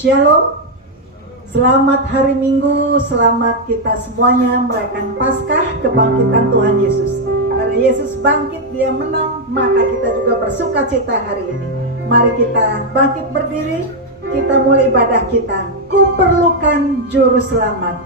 Shalom. Selamat hari Minggu, selamat kita semuanya merayakan Paskah kebangkitan Tuhan Yesus. Karena Yesus bangkit, Dia menang, maka kita juga bersuka cita hari ini. Mari kita bangkit berdiri, kita mulai ibadah kita. Ku perlukan juru selamat.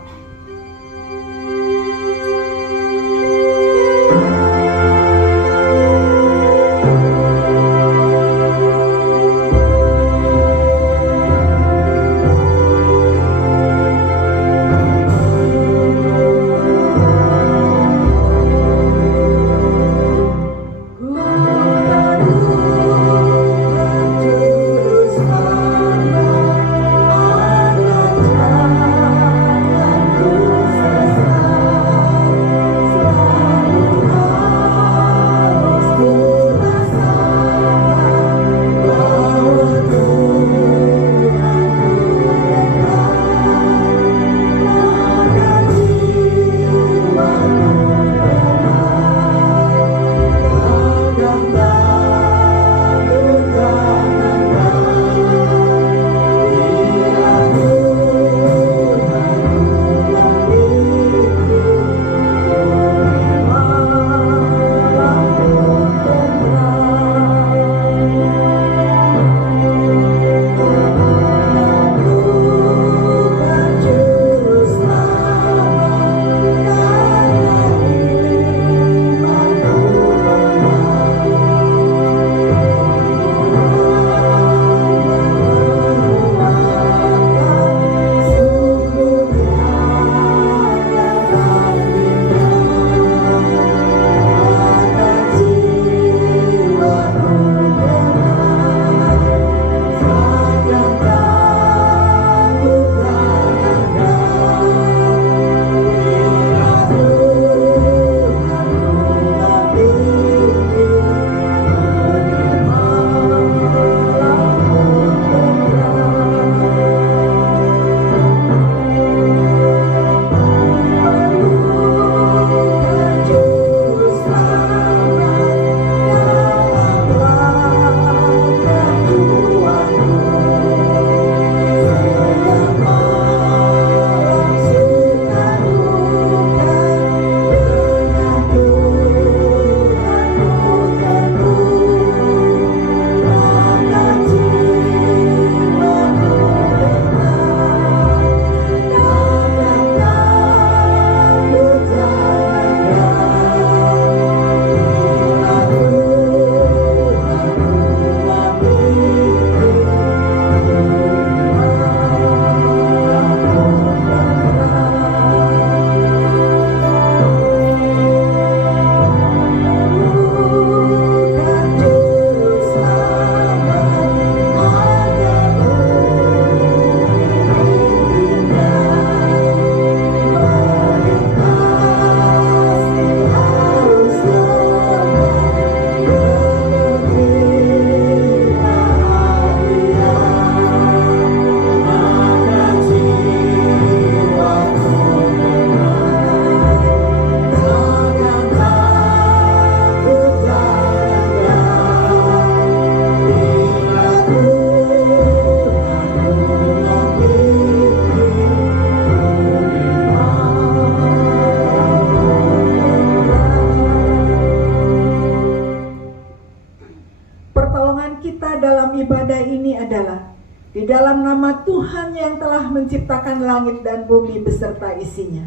Di dalam nama Tuhan yang telah menciptakan langit dan bumi beserta isinya,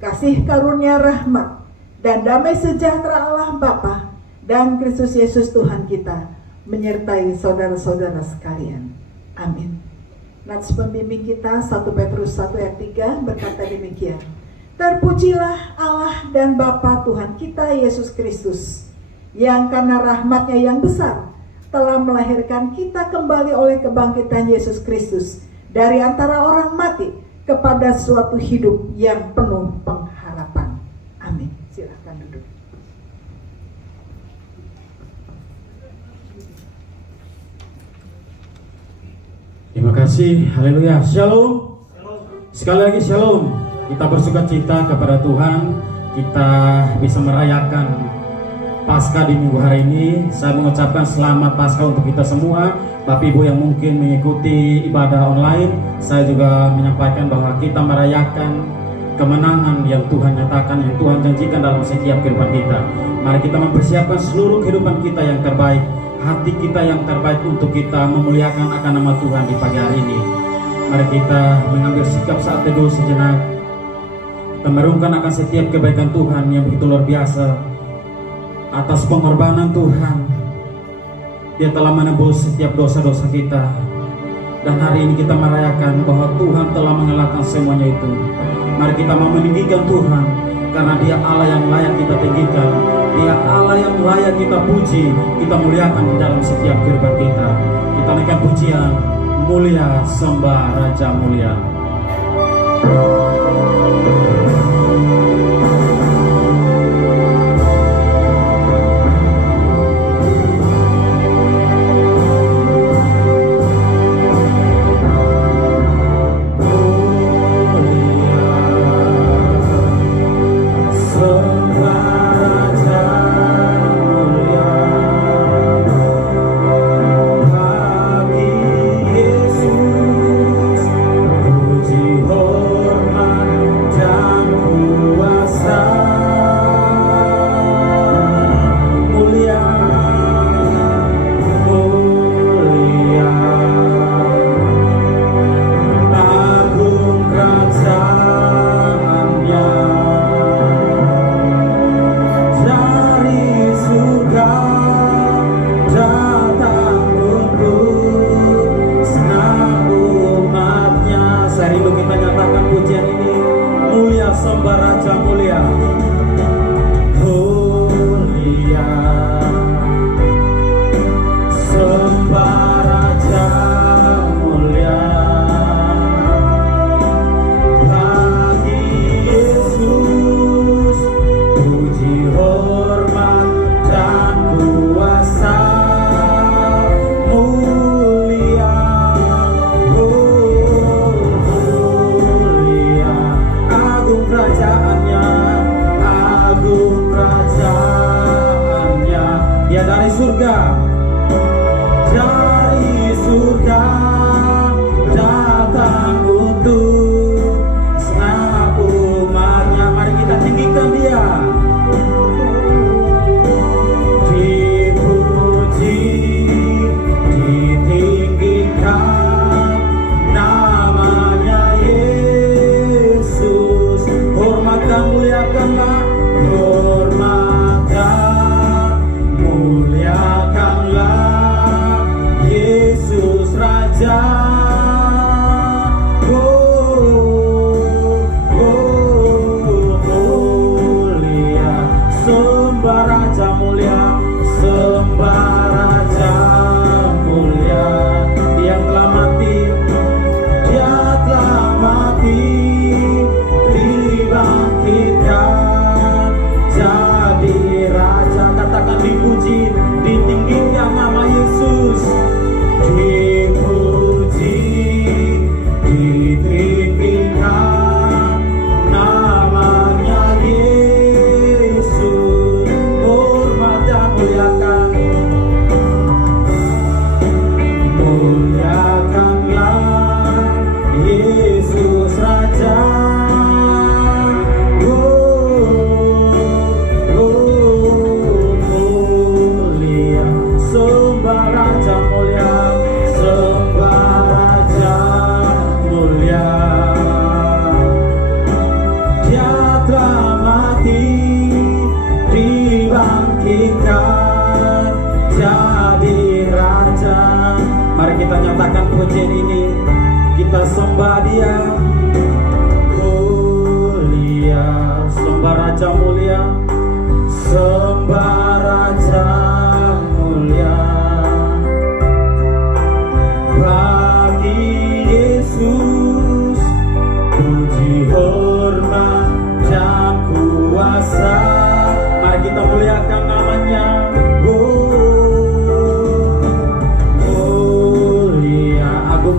kasih karunia rahmat dan damai sejahtera Allah Bapa dan Kristus Yesus Tuhan kita menyertai saudara-saudara sekalian. Amin. Nats pembimbing kita 1 Petrus 1 ayat 3 berkata demikian. Terpujilah Allah dan Bapa Tuhan kita Yesus Kristus, yang karena rahmat-Nya yang besar telah melahirkan kita kembali oleh kebangkitan Yesus Kristus dari antara orang mati kepada suatu hidup yang penuh pengharapan. Amin. Silakan duduk. Terima kasih. Haleluya. Shalom. Sekali lagi shalom. Kita bersuka cita kepada Tuhan. Kita bisa merayakan Paskah di minggu hari ini. Saya mengucapkan selamat Paskah untuk kita semua. Bapak Ibu yang mungkin mengikuti ibadah online, saya juga menyampaikan bahwa kita merayakan kemenangan yang Tuhan nyatakan, yang Tuhan janjikan dalam setiap kehidupan kita. Mari kita mempersiapkan seluruh kehidupan kita yang terbaik, hati kita yang terbaik untuk kita memuliakan akan nama Tuhan di pagi hari ini. Mari kita mengambil sikap saat teduh sejenak. Kita merenungkan akan setiap kebaikan Tuhan yang begitu luar biasa, atas pengorbanan Tuhan. Dia telah menebus setiap dosa-dosa kita. Dan hari ini kita merayakan bahwa Tuhan telah mengalahkan semuanya itu. Mari kita meninggikan Tuhan, karena Dia Allah yang layak kita tinggikan. Dia Allah yang layak kita puji, kita muliakan di dalam setiap kehidupan kita. Kita naikkan pujian, mulia sembah Raja mulia.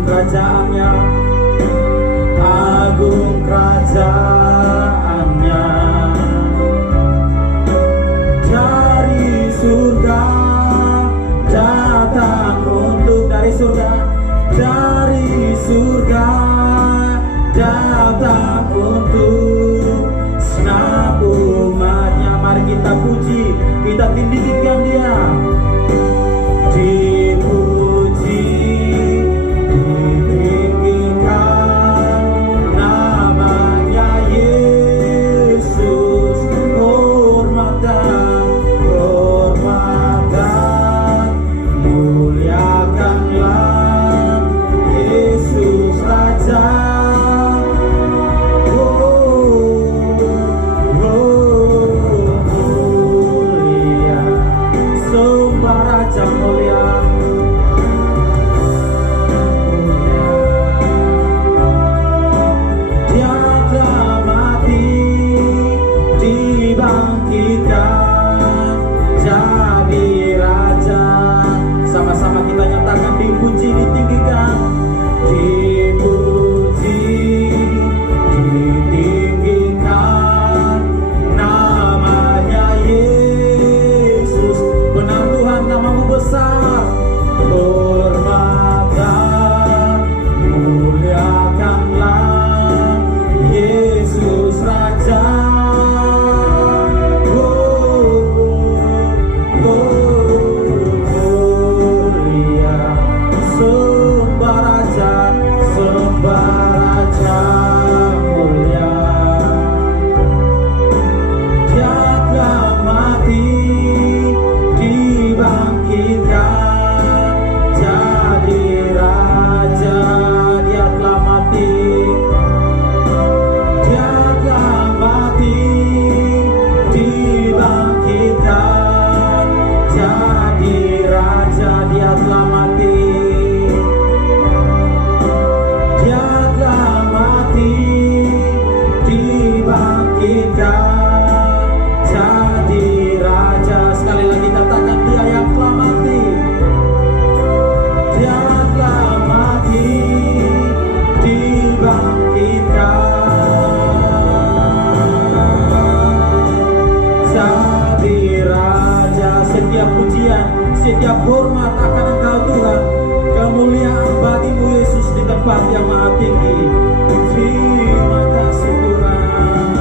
Kerajaannya, datang untuk senap umatnya. Mari kita puji, kita tinggikan Dia. Dipuji, ditinggikan namanya Yesus. Hormatan, hormatan, muliakanlah Yesus Raja. Mulia, sembah Raja mulia. Dia telah mati, dibangkitkan jadi Raja. Sama-sama kita nyatakan, dipuji, ditinggikan, dipuji, ditinggikan namanya Yesus. Benar Tuhan, namamu besar. Hormatan, muliakanlah Yesus Raja. Mulia, sembah Raja, sembah Raja mulia. Dia telah mati, dibangkitkan jadi Raja. Dia telah mati, Dia telah mati, dibangkitkan jadi Raja. Dia telah mati, Dia telah mati, dibangkitkan jadi Raja. Sekali lagi katakan, Dia yang telah mati, Dia telah mati, dibangkitkan jadi Raja. Setiap pujian, setiap hormat akan Engkau Tuhan. Kemuliaan bagimu Yesus di tempat yang maha tinggi. Terima kasih Tuhan.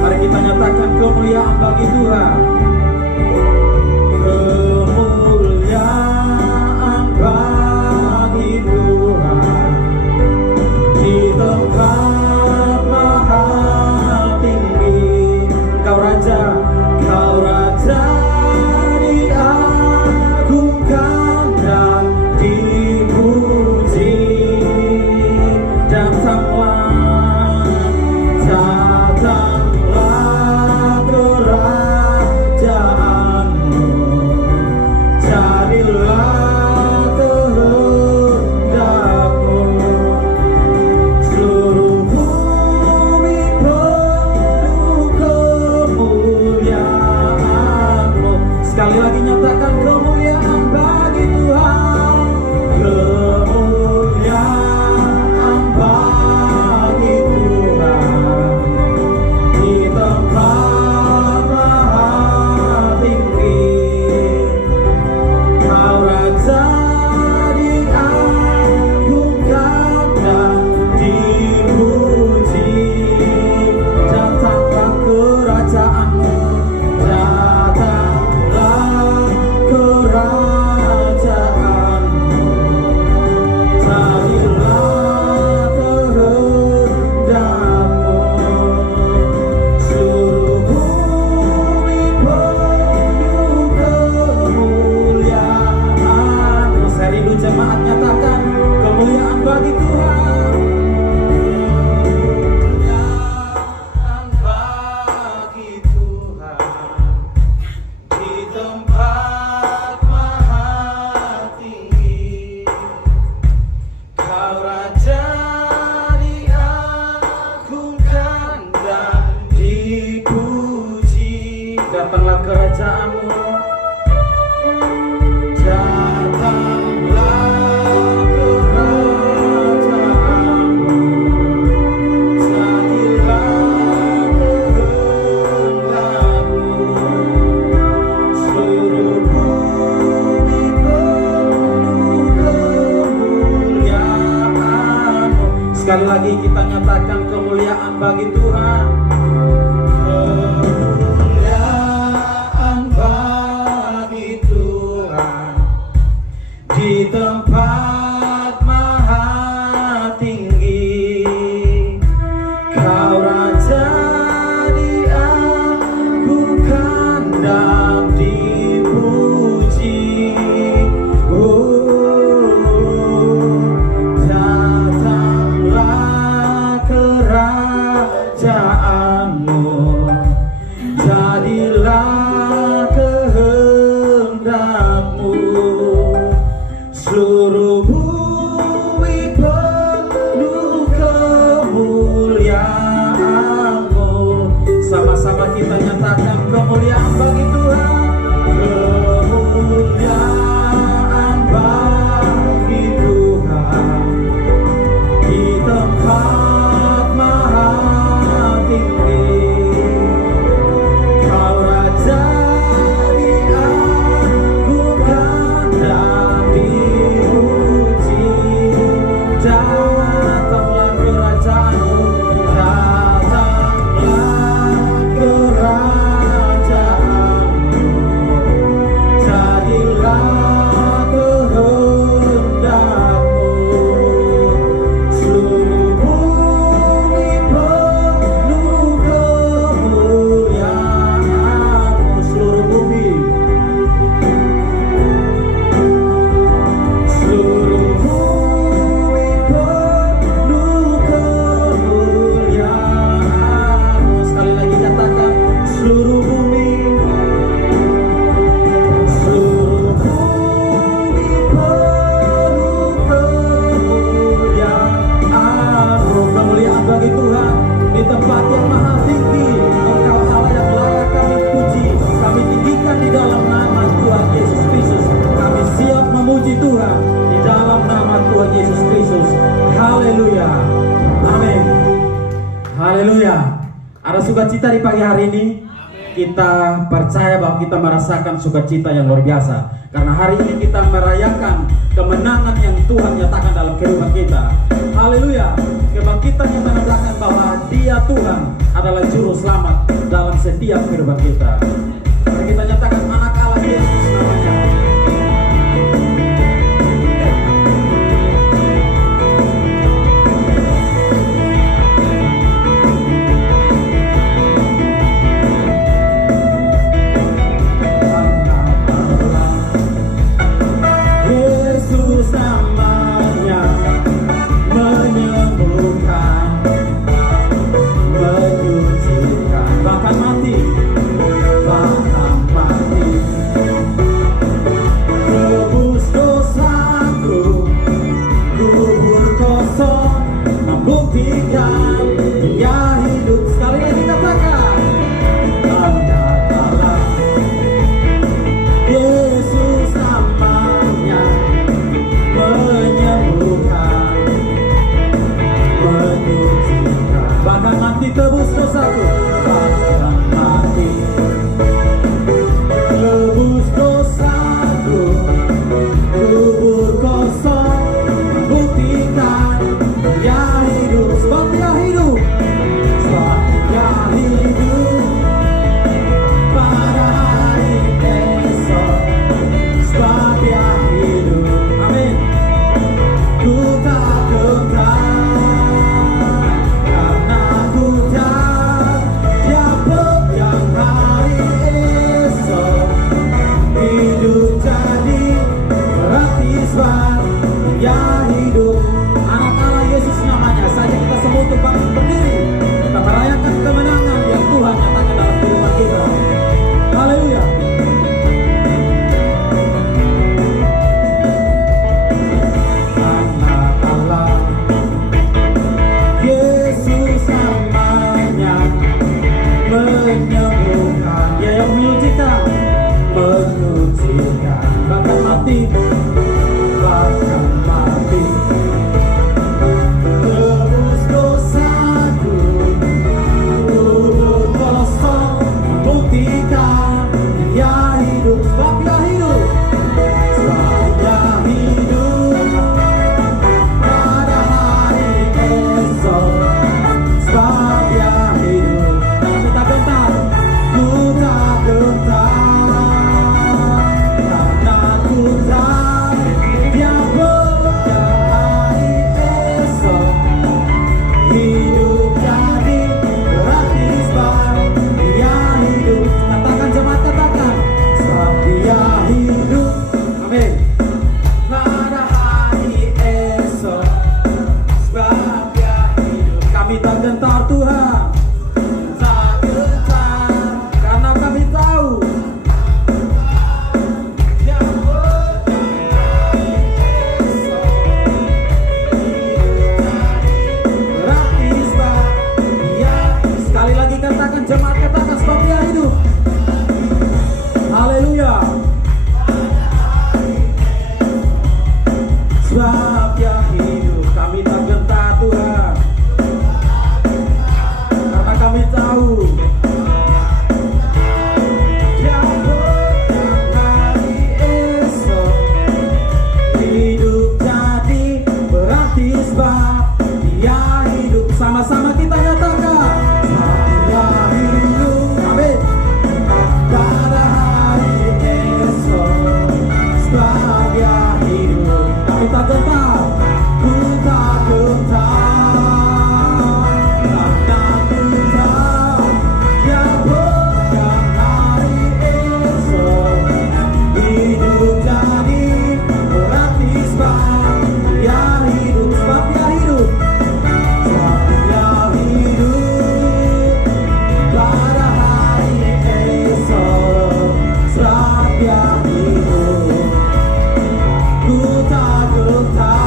Mari kita nyatakan kemuliaan bagi Tuhan. Kemuliaan bagi Tuhan di tempat maha tinggi. Kau Raja, Kau Raja, diagungkan dan dipuji. Datanglah, datanglah kerajaanmu, jadilah kehendakmu. Seluruh bumi penuh kemuliaan-Mu. Sekali lagi nyatakan, kemuliaan bagi Tuhan. Kemuliaan bagi Tuhan di tempat maha tinggi. Kau Raja, diagungkan dan dipuji. Datanglah kerajaan-Mu, datanglah kerajaan-Mu, jadilah kehendak-Mu. Seluruh bumi penuh kemuliaan-Mu. Saya rindu jemaat nyatakan, kemuliaan bagi Tuhan. Kemuliaan bagi Tuhan di tempat maha tinggi. Kau Raja, diagungkan dan dipuji. Datanglah kerajaan-Mu, datanglah kerajaan-Mu, jadilah kehendak-Mu. Seluruh bumi penuh kemuliaan-Mu. Sekali lagi kita nyatakan kemuliaan bagi Tuhan. Kemuliaan bagi Tuhan di tempat maha tinggi. Kau Raja diaguhkan dan dipuji. Datanglah kerajaanmu, jadilah kehendakmu. Seluruh bumi penuh kemuliaan-Mu. Sama-sama kita nyatakan kemuliaan bagi Tuhan. Kemuliaan bagi Tuhan di tempat maha tinggi. Kau Raja diaguhkan dan dipuji. Datanglah kerajaanmu, datanglah kerajaanmu, jadilah kehendakmu. Seluruh bumi penuh kemuliaan-Mu. Seluruh bumi, seluruh bumi penuh kemuliaan-Mu. Sekali lagi katakan, seluruh bumi, seluruh bumi penuh kemuliaan-Mu. Kemuliaan bagi Tuhan di tempat yang maha tinggi. Engkau Allah yang layak kami puji, kami tinggikan di dalam nama Tuhan Yesus Kristus. Kami siap memuji Tuhan di dalam nama Tuhan Yesus Kristus. Haleluya, amin. Haleluya. Ada sukacita di pagi hari ini. Kita percaya bahwa kita merasakan sukacita yang luar biasa, karena hari ini kita merayakan kemenangan yang Tuhan nyatakan dalam kehidupan kita. Haleluya. Kebangkitan yang menandakan bahwa Dia Tuhan adalah juru selamat dalam setiap kehidupan kita. Mari kita nyatakan anak Allah Yesus namanya. Yesus namanya, menyembuhkan, menyucikan, bahkan mati, bahkan mati. Tebus dosaku, kubur kosong, membuktikan Dia hidup. Sekali lagi katakan, nyatalah Yesus namanya, menyembuhkan, menyucikan, bahkan mati tebus dosaku, bahkan mati tebus dosaku, kubur kosong, membuktikan Dia hidup. Sebab Dia hidup, sebab Dia hidup pada hari esok. Sebab Dia hidup, amin. Ku tak gentar, karena ku tahu Dia pegang hari esok. Hidup jadi berarti sebab Dia hidup. Anak Allah Yesus namanya. Saja kita semua untuk bangkit berdiri, kita merayakan kemenangan yang Tuhan nyatakan dalam kehidupan kita. Haleluya. Anak Allah Yesus namanya, menyembuhkan, Dia yang menyucikan, menyucikan, bahkan mati, bahkan mati. Tebus dosaku, kubur kosong, membuktikan Dia hidup. Sebab Dia hidup, sebab Dia hidup pada hari esok. Kami tak gentar Tuhan, tak gentar, karena kami tahu yang gratis Pak. Ya, sekali lagi katakan, jemaat katakan, sebab dia hidup. Haleluya. Sebab dia hidup, kami tak gentar Tuhan, karena kami tahu dia bukan hari esok. Hidup jadi berarti sebab dia hidup. Sama-sama kita nyatakan, sebab dia hidup. Amin. Tak ada hari esok, sebab dia hidup. Kami tak gentar, ku tak gentar, karena ku tahu dia bukan hari esok. Hidup jadi berarti sebab dia hidup. Sebab dia hidup, sebab dia hidup. Pada hari esok, sebab dia hidup. Ku tak gentar,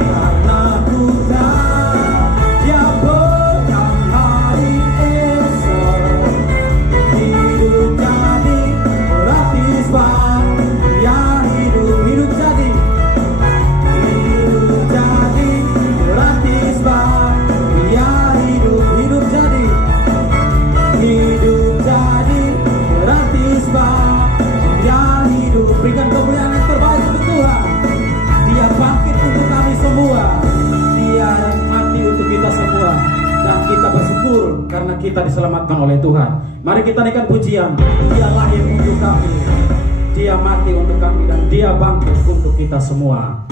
karena ku tahu dia bukan hari esok. Hidup jadi berarti sebab dia hidup. Hidup jadi berarti sebab dia hidup. Hidup jadi berarti sebab dia hidup. Berikan kemuliaan yang terbaik untuk Tuhan. Dia bangkit untuk kami semua, dia mati untuk kita semua, dan kita bersyukur karena kita diselamatkan oleh Tuhan. Mari kita naikkan pujian. Dia lahir untuk kami, dia mati untuk kami, dan dia bangkit untuk kita semua.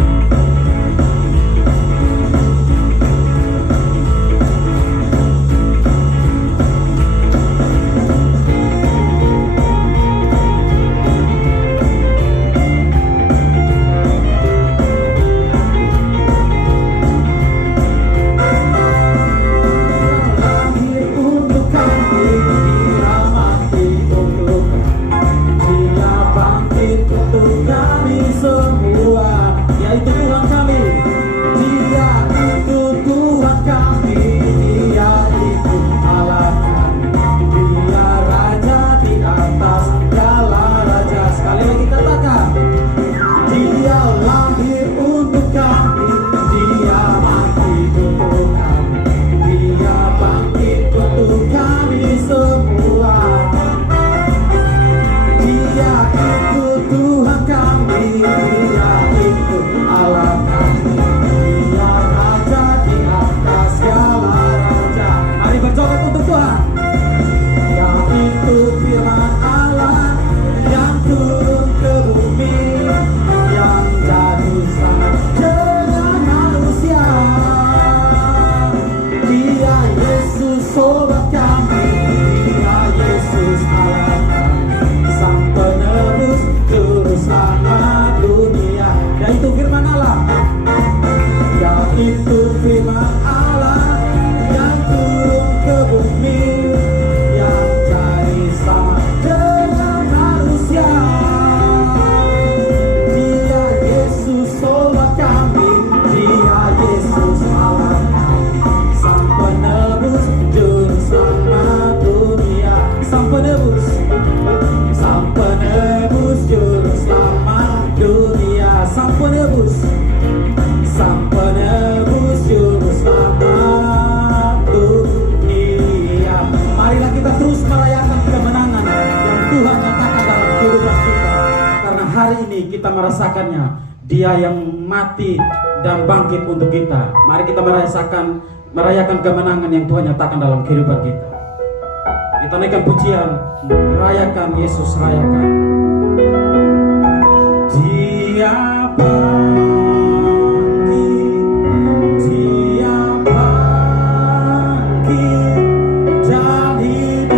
Lahir untuk kami, dia mati untuk kami, dia bangkit untuk kami semua. Yaitu Tuhan kami, dia itu Tuhan kami, dia itu Allah kami, dia Raja di atas segala raja. Sekali lagi katakan, dia lahir untuk kami, dia mati untuk kami, dia bangkit untuk kami semua. Dia itu Tuhan kami, dia itu Allah kami, dia Raja di atas segala raja. Mari berjoget untuk Tuhan. Dia itu firman Allah yang turun ke bumi, yang jadi sama dengan manusia. Dia Yesus sobat kami, dia Yesus Allah kami, sang penebus juru selamat dunia. Yaitu firman Allah, yaitu firman Allah yang turun ke bumi, yang jadi sama dengan manusia. Dia Yesus sobat kami, dia Yesus Allah kami, sang penebus juru selamat dunia. Sang penebus juru selamat dunia. Sang penebus juru selamat dunia. Marilah kita terus merayakan kemenangan yang Tuhan nyatakan dalam kehidupan kita, karena hari ini kita merasakannya. Dia yang mati dan bangkit untuk kita. Mari kita merayakan kemenangan yang Tuhan nyatakan dalam kehidupan kita. Kita naikkan pujian, rayakan Yesus, rayakan. Dia bangkit, dia bangkit dan hidup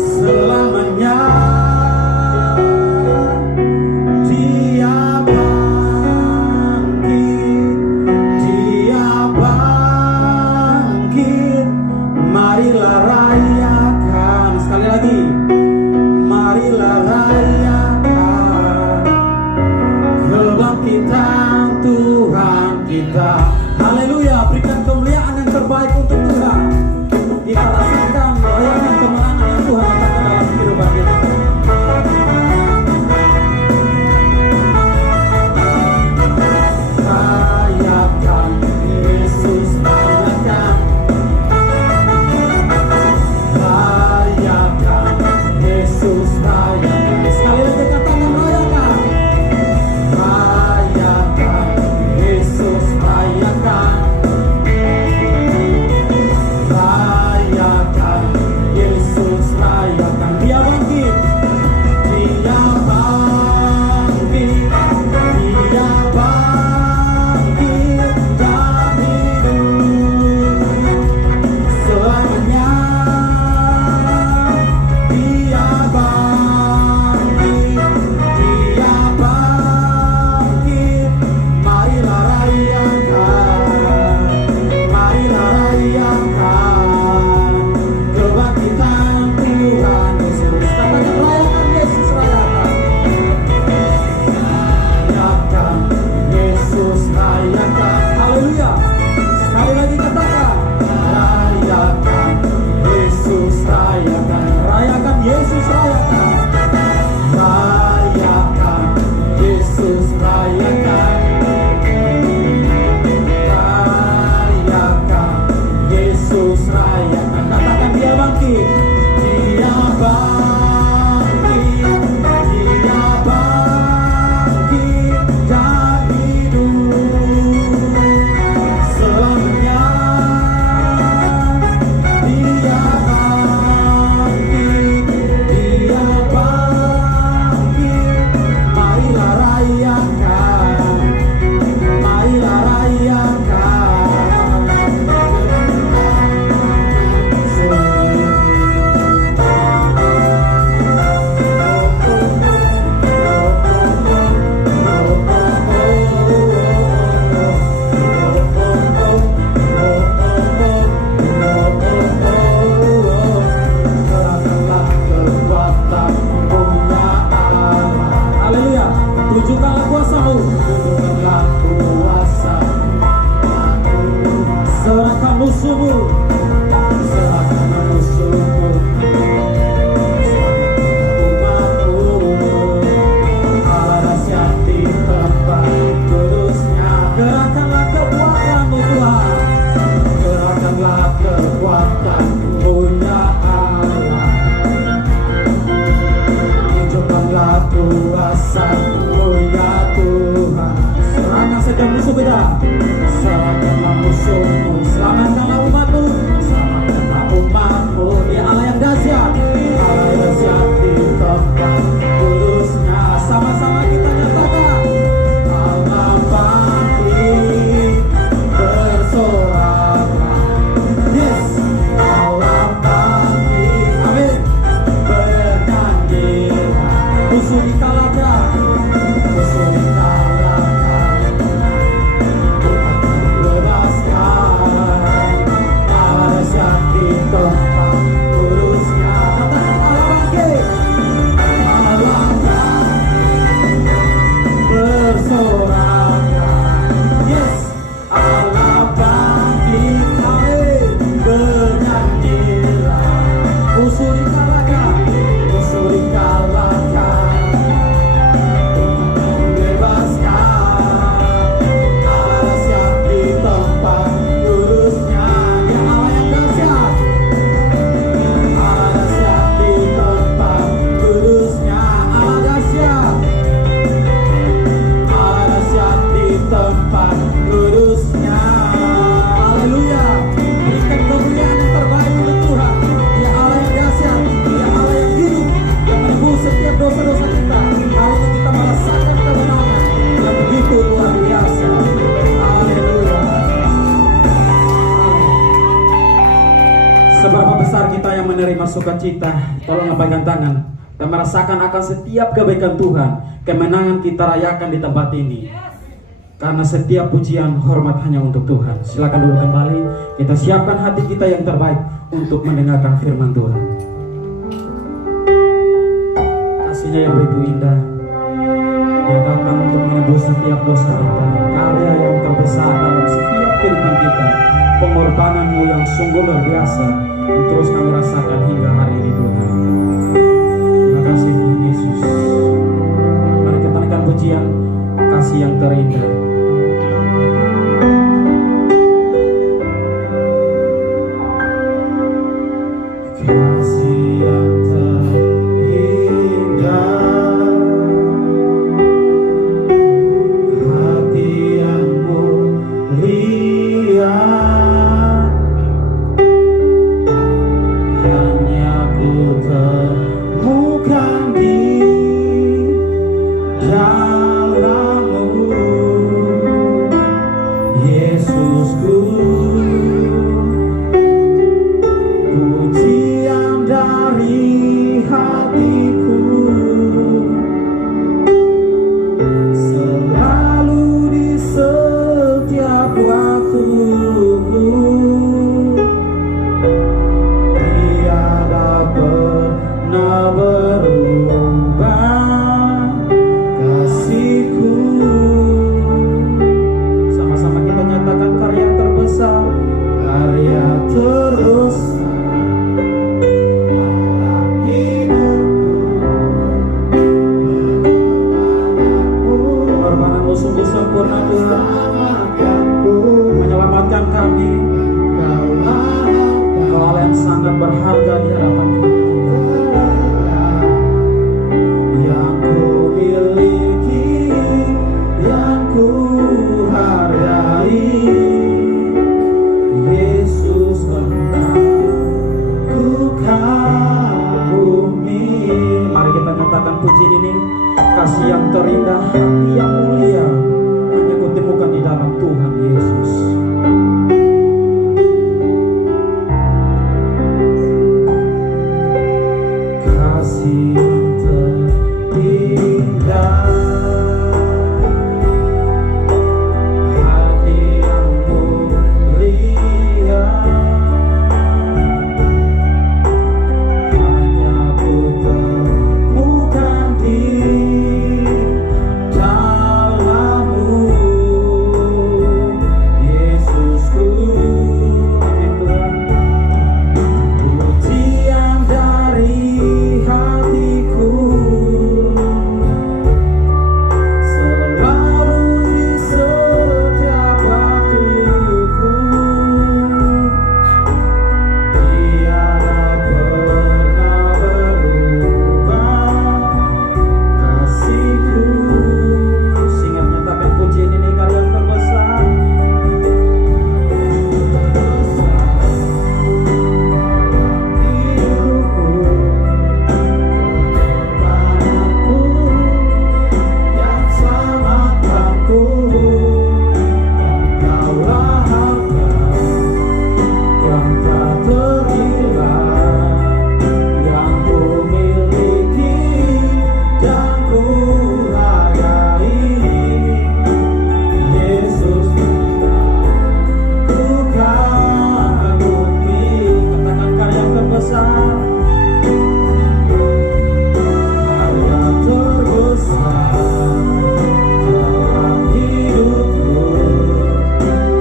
selamanya. Dia bangkit kita. Haleluya, berikan kemuliaan yang terbaik untuk Tuhan. Kita rasakan rayakan kemenangan yang Tuhan letakkan dalam kehidupan kita. Rayakan Yesus, rayakan. Rayakan Yesus, rayakan. Sekali lagi katakan rayakan. Rayakan Yesus, rayakan. Rayakan Yesus, rayakan. Dia bangkit. Dia bangkit. Dia bangkit dan hidup selamanya. Dia bangkit. Dia bangkit. Marilah rayakan. Marilah rayakan kebangkitan Tuhan Yesus. Katakan rayakan Yesus, rayakan. Rayakan Yesus, rayakan. Haleluya. Sekali lagi katakan rayakan Yesus, rayakan. Rayakan Yesus, rayakan. Rayakan Yesus, rayakan. Rayakan Yesus, rayakan. Katakan dia bangkit. Dia bangkit. Dia bangkit dan hidup selamanya. Dia bangkit. Dia bangkit. Marilah rayakan. Marilah rayakan. Haleluya. Tunjukkanlah kuasa-Mu. Tunjukkanlah kuasa. Serahkan musuh-Mu. Serahkan musuh-Mu. Umat-Mu. Allah dahsyat di tempat kudusnya. Gerakkanlah kekuatan-Mu Tuhan. Gerakkanlah kekuatan punya Allah. Tunjukkanlah kuasa-Mu ya Tuhan. Serahkan saja musuh kita. Serahkanlah musuh-Mu. Selamatkanlah umat-Mu. Selamatkanlah umat-Mu. Ya Allah yang dahsyat. Allah yang dahsyat di tempat kudusnya. Sama-sama kita nyatakan. Allah bangkit bersorak. Yes. Allah bangkit. Amin. Bernyanyilah. Musuh dikalahkan. Musuh dikalahkan. Tuhan bebaskan. Allah dahsyat di tempat kudusnya. Katakan Allah bangkit. Allah bangkit bersorak. Yes. Allah bangkit. Amin. Bernyanyilah. Musuh dikalahkan. Musuh dikalahkan. Tuhan bebaskan. Allah dahsyat di tempat kudusnya. Ya Allah yang dahsyat. Allah dahsyat di tempat kudusnya. Allah dahsyat. Allah dahsyat di tempat kudusnya. Haleluya. Berikan kemuliaan yang terbaik untuk Tuhan. Ya Allah yang dahsyat. Ya Allah yang hidup, yang menebus setiap dosa-dosa kita. Hari ini kita merasakan kemenangan yang begitu luar biasa. Haleluya. Seberapa besar kita yang menerima sukacita, tolong pegang tangan dan merasakan akan setiap kebaikan Tuhan. Kemenangan kita rayakan di tempat ini. Karena setiap pujian hormat hanya untuk Tuhan. Silakan dulu kembali. Kita siapkan hati kita yang terbaik untuk mendengarkan firman Tuhan. Kasihnya yang begitu indah. Dia datang untuk menebus setiap dosa kita. Karya yang terbesar kasih-Mu yang sungguh luar biasa yang terus kami rasakan hingga hari ini Tuhan. Terima kasih Tuhan Yesus. Mari kita naikkan pujian kasih yang terindah. Kasih yang terindah, hati yang mulia, hanya ku temukan di dalam-Mu, Yesusku. Pujian dari hatiku selalu di setiap waktuku, tiada pernah berubah kasih-Ku. Sama-sama kita nyatakan karya terbesar, karya terbesar sungguh sempurna Tuhan, menyelamatkan kami. Engkau Allah yang sangat berharga di hadapan Tuhan. Yang ku miliki, yang ku hargai, Yesus Engkau ku kagumi. Mari kita nyatakan pujian ini, kasih yang terindah, hati yang mulia, hanya ku temukan di dalam Tuhan Yesus. Kasih yang terindah, hati yang mulia, hanya ku temukan di dalam-Mu, Yesusku. Amin Tuhan. Pujian dari hatiku selalu di setiap waktuku, tiada pernah berubah kasih-Ku. Sehingga menyatakan pujian ini karya terbesar, hidupku kepadamu yang selamatkanku. Engkaulah harta yang tak ternilai, yang ku miliki dan ku hargai, Yesus ku kagumi. Katakan karya terbesar, karya terbesar dalam hidupku,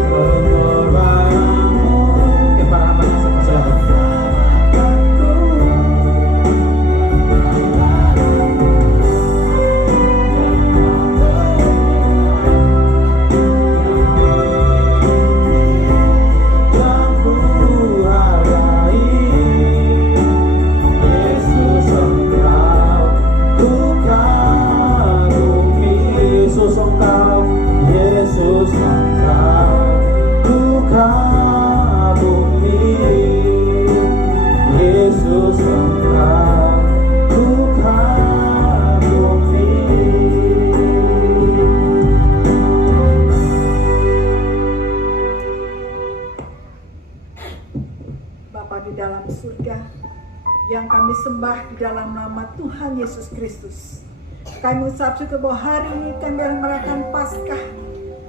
pengorbananmu. Oke, para hambanya silakan. Yang ku hargai, Yesus Engkau ku kagumi. Yesus Engkau, Yesus Engkau ku kagumi, Yesus Engkau ku kagumi. Bapa di dalam surga, yang kami sembah di dalam nama Tuhan Yesus Kristus, kami ucap syukur bahwa hari ini kami merayakan Paskah,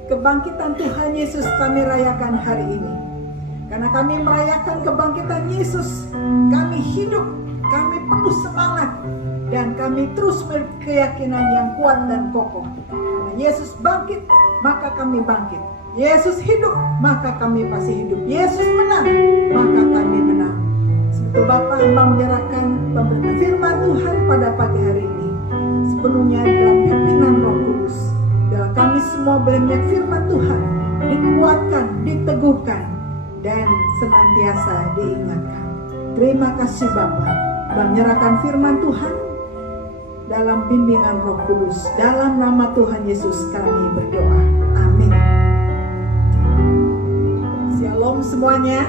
kebangkitan Tuhan Yesus kami rayakan hari ini. Karena kami merayakan kebangkitan Yesus, kami hidup, kami penuh semangat, dan kami terus berkeyakinan yang kuat dan kokoh. Karena Yesus bangkit, maka kami bangkit. Yesus hidup, maka kami pasti hidup. Yesus menang, maka kami menang. Sebetulnya Bapa, hamba menyerahkan pemberitaan firman Tuhan pada pagi hari ini sepenuhnya dalam pimpinan Roh Kudus. Dalam kami semua banyak firman Tuhan dikuatkan, diteguhkan, dan senantiasa diingatkan. Terima kasih Bapa, menyerahkan firman Tuhan dalam bimbingan Roh Kudus. Dalam nama Tuhan Yesus kami berdoa. Amin. Shalom semuanya.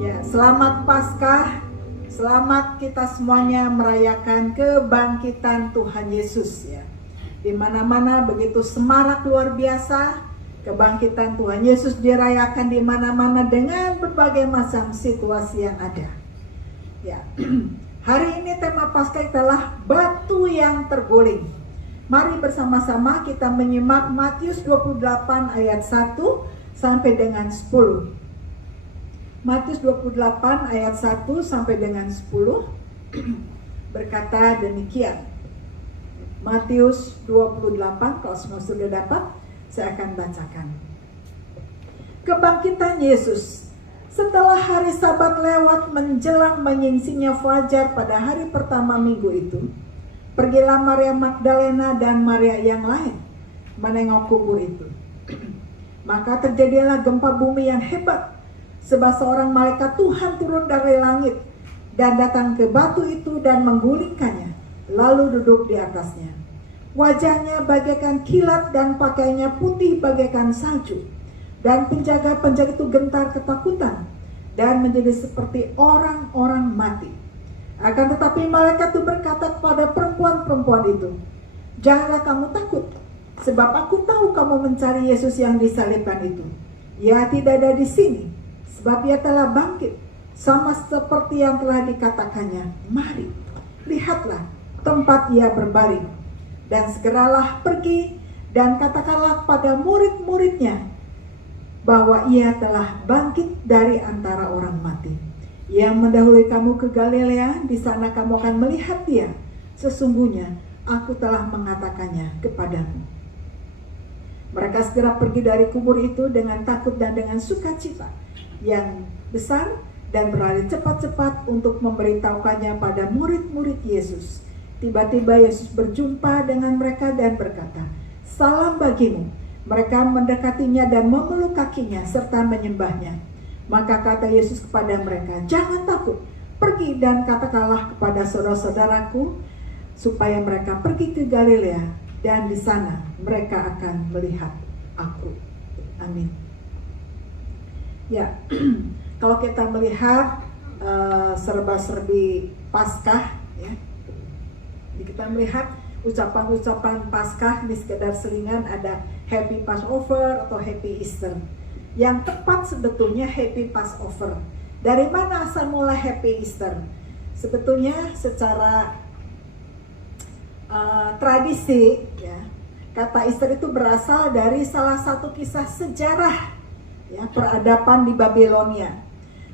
Ya, selamat Paskah. Selamat kita semuanya merayakan kebangkitan Tuhan Yesus ya. Di mana-mana begitu semarak luar biasa. Kebangkitan Tuhan Yesus dirayakan di mana-mana dengan berbagai macam situasi yang ada. Ya. Hari ini tema Paskah adalah batu yang terguling. Mari bersama-sama kita menyimak Matius 28 ayat 1 sampai dengan 10. Matius 28 ayat 1 sampai dengan 10 berkata demikian. Matius 28, kalau semua sudah dapat, saya akan bacakan. Kebangkitan Yesus. Setelah hari Sabat lewat menjelang menyingsinya fajar pada hari pertama minggu itu, pergilah Maria Magdalena dan Maria yang lain menengok kubur itu. Maka terjadilah gempa bumi yang hebat, sebab seorang malaikat Tuhan turun dari langit dan datang ke batu itu dan menggulingkannya, lalu duduk di atasnya. Wajahnya bagaikan kilat dan pakaiannya putih bagaikan salju. Dan penjaga-penjaga itu gentar ketakutan dan menjadi seperti orang-orang mati. Akan tetapi malaikat itu berkata kepada perempuan-perempuan itu, "Janganlah kamu takut, sebab aku tahu kamu mencari Yesus yang disalibkan itu. Ia tidak ada di sini, sebab ia telah bangkit, sama seperti yang telah dikatakannya. Mari, lihatlah tempat ia berbaring. Dan segeralah pergi dan katakanlah pada murid-muridnya bahwa ia telah bangkit dari antara orang mati. Ia mendahului kamu ke Galilea, di sana kamu akan melihat dia. Sesungguhnya aku telah mengatakannya kepadamu." Mereka segera pergi dari kubur itu dengan takut dan dengan sukacita yang besar dan berlari cepat-cepat untuk memberitahukannya pada murid-murid Yesus. Tiba-tiba Yesus berjumpa dengan mereka dan berkata, "Salam bagimu." Mereka mendekatinya dan memeluk kakinya serta menyembahnya. Maka kata Yesus kepada mereka, "Jangan takut, pergi dan katakanlah kepada saudara-saudaraku supaya mereka pergi ke Galilea, dan di sana mereka akan melihat aku." Amin. Ya, kalau kita melihat serba-serbi Paskah, ya, kita melihat ucapan-ucapan Paskah di sekedar selingan ada Happy Passover atau Happy Easter. Yang tepat sebetulnya Happy Passover. Dari mana asal mula Happy Easter? Sebetulnya secara tradisi, ya, kata Easter itu berasal dari salah satu kisah sejarah, ya, peradaban di Babilonia.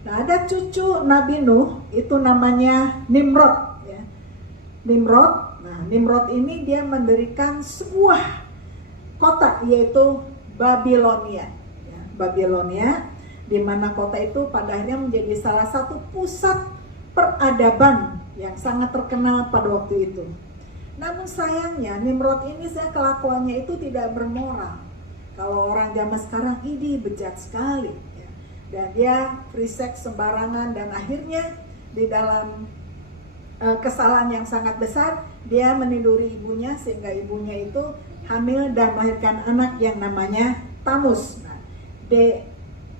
Nah, ada cucu Nabi Nuh, itu namanya Nimrod, ya. Nimrod. Nah, Nimrod ini dia mendirikan sebuah kota, yaitu Babilonia, ya, Babilonia, di mana kota itu pada akhirnya menjadi salah satu pusat peradaban yang sangat terkenal pada waktu itu. Namun sayangnya Nimrod ini kelakuannya itu tidak bermoral. Kalau orang zaman sekarang ini bejat sekali, ya. Dan dia free sex sembarangan, dan akhirnya di dalam kesalahan yang sangat besar dia meniduri ibunya sehingga ibunya itu hamil dan melahirkan anak yang namanya Tamus. Nah,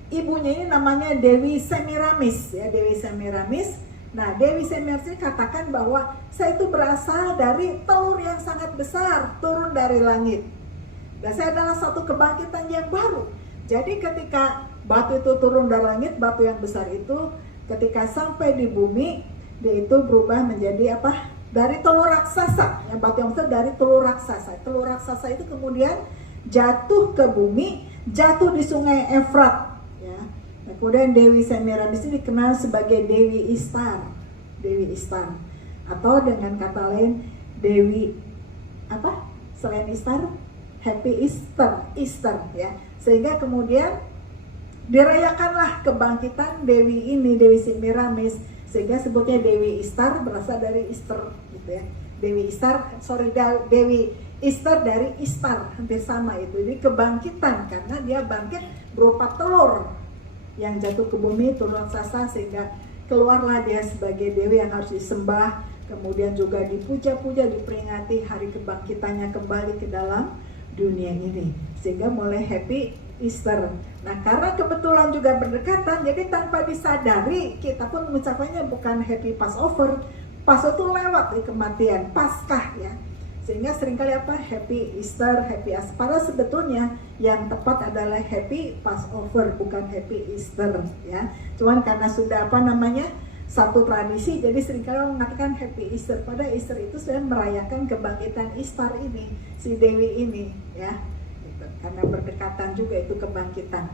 ibunya ini namanya Dewi Semiramis, ya, Dewi Semiramis. Nah, Dewi Semiramis ini katakan bahwa saya itu berasal dari telur yang sangat besar turun dari langit. Dan saya adalah satu kebangkitan yang baru. Jadi ketika batu itu turun dari langit, batu yang besar itu ketika sampai di bumi, dia itu berubah menjadi apa? Dari telur raksasa. Yang batu yang besar dari telur raksasa. Telur raksasa itu kemudian jatuh ke bumi, jatuh di sungai Efrat, ya. Nah, kemudian Dewi Semiramis ini dikenal sebagai Dewi Ishtar. Dewi Ishtar. Atau dengan kata lain Dewi apa? Selain Ishtar? Happy Easter ya. Sehingga kemudian dirayakanlah kebangkitan Dewi ini, Dewi Semiramis, sehingga sebutnya Dewi Easter, berasal dari Easter gitu ya. Dewi Easter dari Istar, hampir sama itu. Jadi kebangkitan karena dia bangkit berupa telur yang jatuh ke bumi, turun raksasa, sehingga keluarlah dia sebagai dewi yang harus disembah. Kemudian juga dipuja-puja, diperingati hari kebangkitannya kembali ke dalam dunia ini, sehingga mulai Happy Easter. Nah, karena kebetulan juga berdekatan, jadi tanpa disadari kita pun mengucapkannya bukan Happy Passover. Passover itu lewat di kematian, Paskah ya. Sehingga seringkali Happy Easter, Happy Easter. Padahal sebetulnya yang tepat adalah Happy Passover, bukan Happy Easter ya. Cuman karena sudah satu tradisi, jadi seringkali orang mengatakan Happy Easter. Padahal Easter itu sudah merayakan kebangkitan Istar ini, si Dewi ini ya. Gitu. Karena berdekatan juga itu kebangkitan.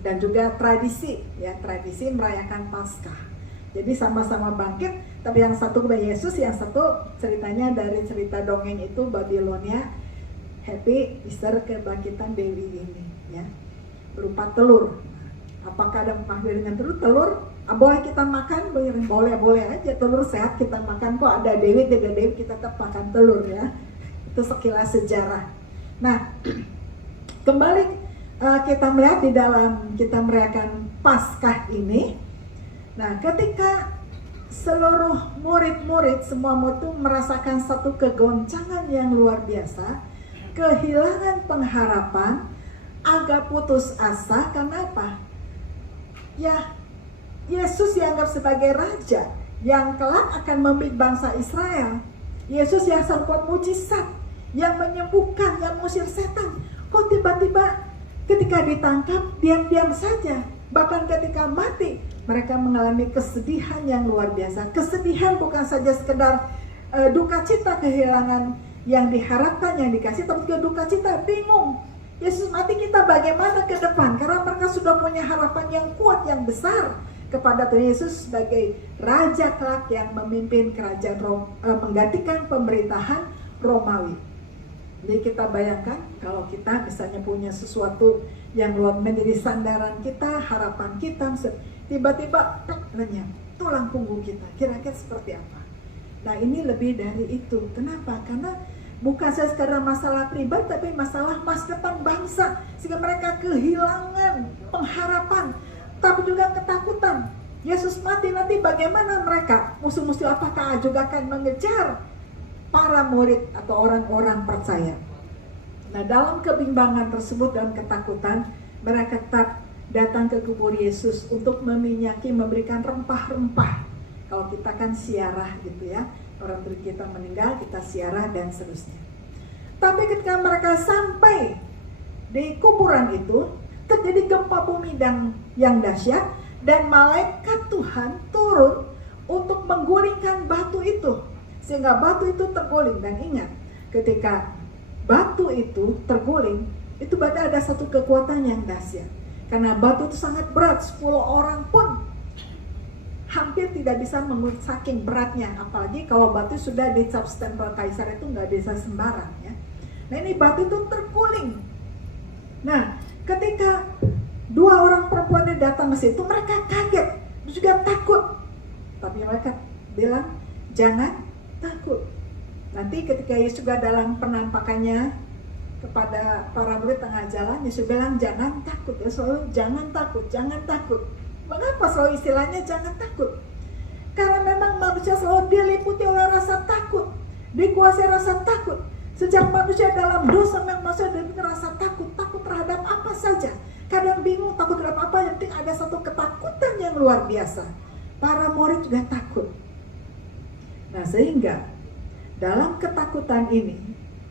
Dan juga tradisi ya, tradisi merayakan Paskah. Jadi sama-sama bangkit, tapi yang satu ke Yesus, yang satu ceritanya dari cerita dongeng itu Babilonia. Happy Easter kebangkitan Dewi ini ya, berupa telur. Apakah ada mahirnya telur? Boleh kita makan? Boleh aja, telur sehat kita makan kok. Ada Dewi, tidak Dewi, kita tetap makan telur ya. Itu sekilas sejarah. Nah, kembali kita melihat di dalam kita merayakan Paskah ini. Nah, ketika seluruh murid-murid semua itu merasakan satu kegoncangan yang luar biasa, kehilangan pengharapan, agak putus asa. Karena apa? Ya, Yesus dianggap sebagai raja yang kelak akan memimpin bangsa Israel. Yesus yang sang kuat mujizat, yang menyembuhkan, yang mengusir setan. Kok tiba-tiba ketika ditangkap diam-diam saja? Bahkan ketika mati, mereka mengalami kesedihan yang luar biasa. Kesedihan bukan saja sekedar duka cita kehilangan yang diharapkan, yang dikasih, tapi juga duka cita, bingung. Yesus mati, kita bagaimana ke depan? Karena mereka sudah punya harapan yang kuat, yang besar kepada Tuhan Yesus sebagai Raja kelak yang memimpin kerajaan menggantikan pemerintahan Romawi. Jadi kita bayangkan kalau kita misalnya punya sesuatu yang luar menjadi sandaran kita, harapan kita, tiba-tiba lenyap tulang punggung kita, kira-kira seperti apa? Nah, ini lebih dari itu. Kenapa? Karena bukan saja sekedar masalah pribadi, tapi masalah masa depan bangsa, sehingga mereka kehilangan pengharapan, tapi juga ketakutan. Yesus mati, nanti bagaimana mereka? Musuh-musuh apakah juga akan mengejar para murid atau orang-orang percaya? Nah, dalam kebimbangan tersebut, dalam ketakutan, mereka tetap datang ke kubur Yesus untuk meminyaki, memberikan rempah-rempah. Kalau kita kan siarah gitu ya, orang tua kita meninggal, kita siarah dan seterusnya. Tapi ketika mereka sampai di kuburan itu, terjadi gempa bumi yang dahsyat, dan malaikat Tuhan turun untuk menggulingkan batu itu, sehingga batu itu terguling. Dan ingat, ketika batu itu terguling, itu berarti ada satu kekuatan yang dahsyat. Karena batu itu sangat berat, 10 orang pun hampir tidak bisa mengulik saking beratnya. Apalagi kalau batu sudah dicap stempel kaisar, itu nggak bisa sembarang ya. Nah, ini batu itu terguling. Nah, ketika 2 orang perempuan ini datang ke situ, mereka kaget, juga takut. Tapi mereka bilang, jangan takut. Nanti ketika Yesus juga dalam penampakannya kepada para murid tengah jalan, Yesus bilang jangan takut ya, selalu jangan takut, jangan takut. Mengapa selalu istilahnya jangan takut? Karena memang manusia selalu diliputi oleh rasa takut, dikuasai rasa takut. Sejak manusia dalam dosa, memang manusia diliputi rasa takut, takut terhadap apa saja. Kadang bingung takut terhadap apa, yang penting ada satu ketakutan yang luar biasa. Para murid juga takut. Nah, sehingga dalam ketakutan ini,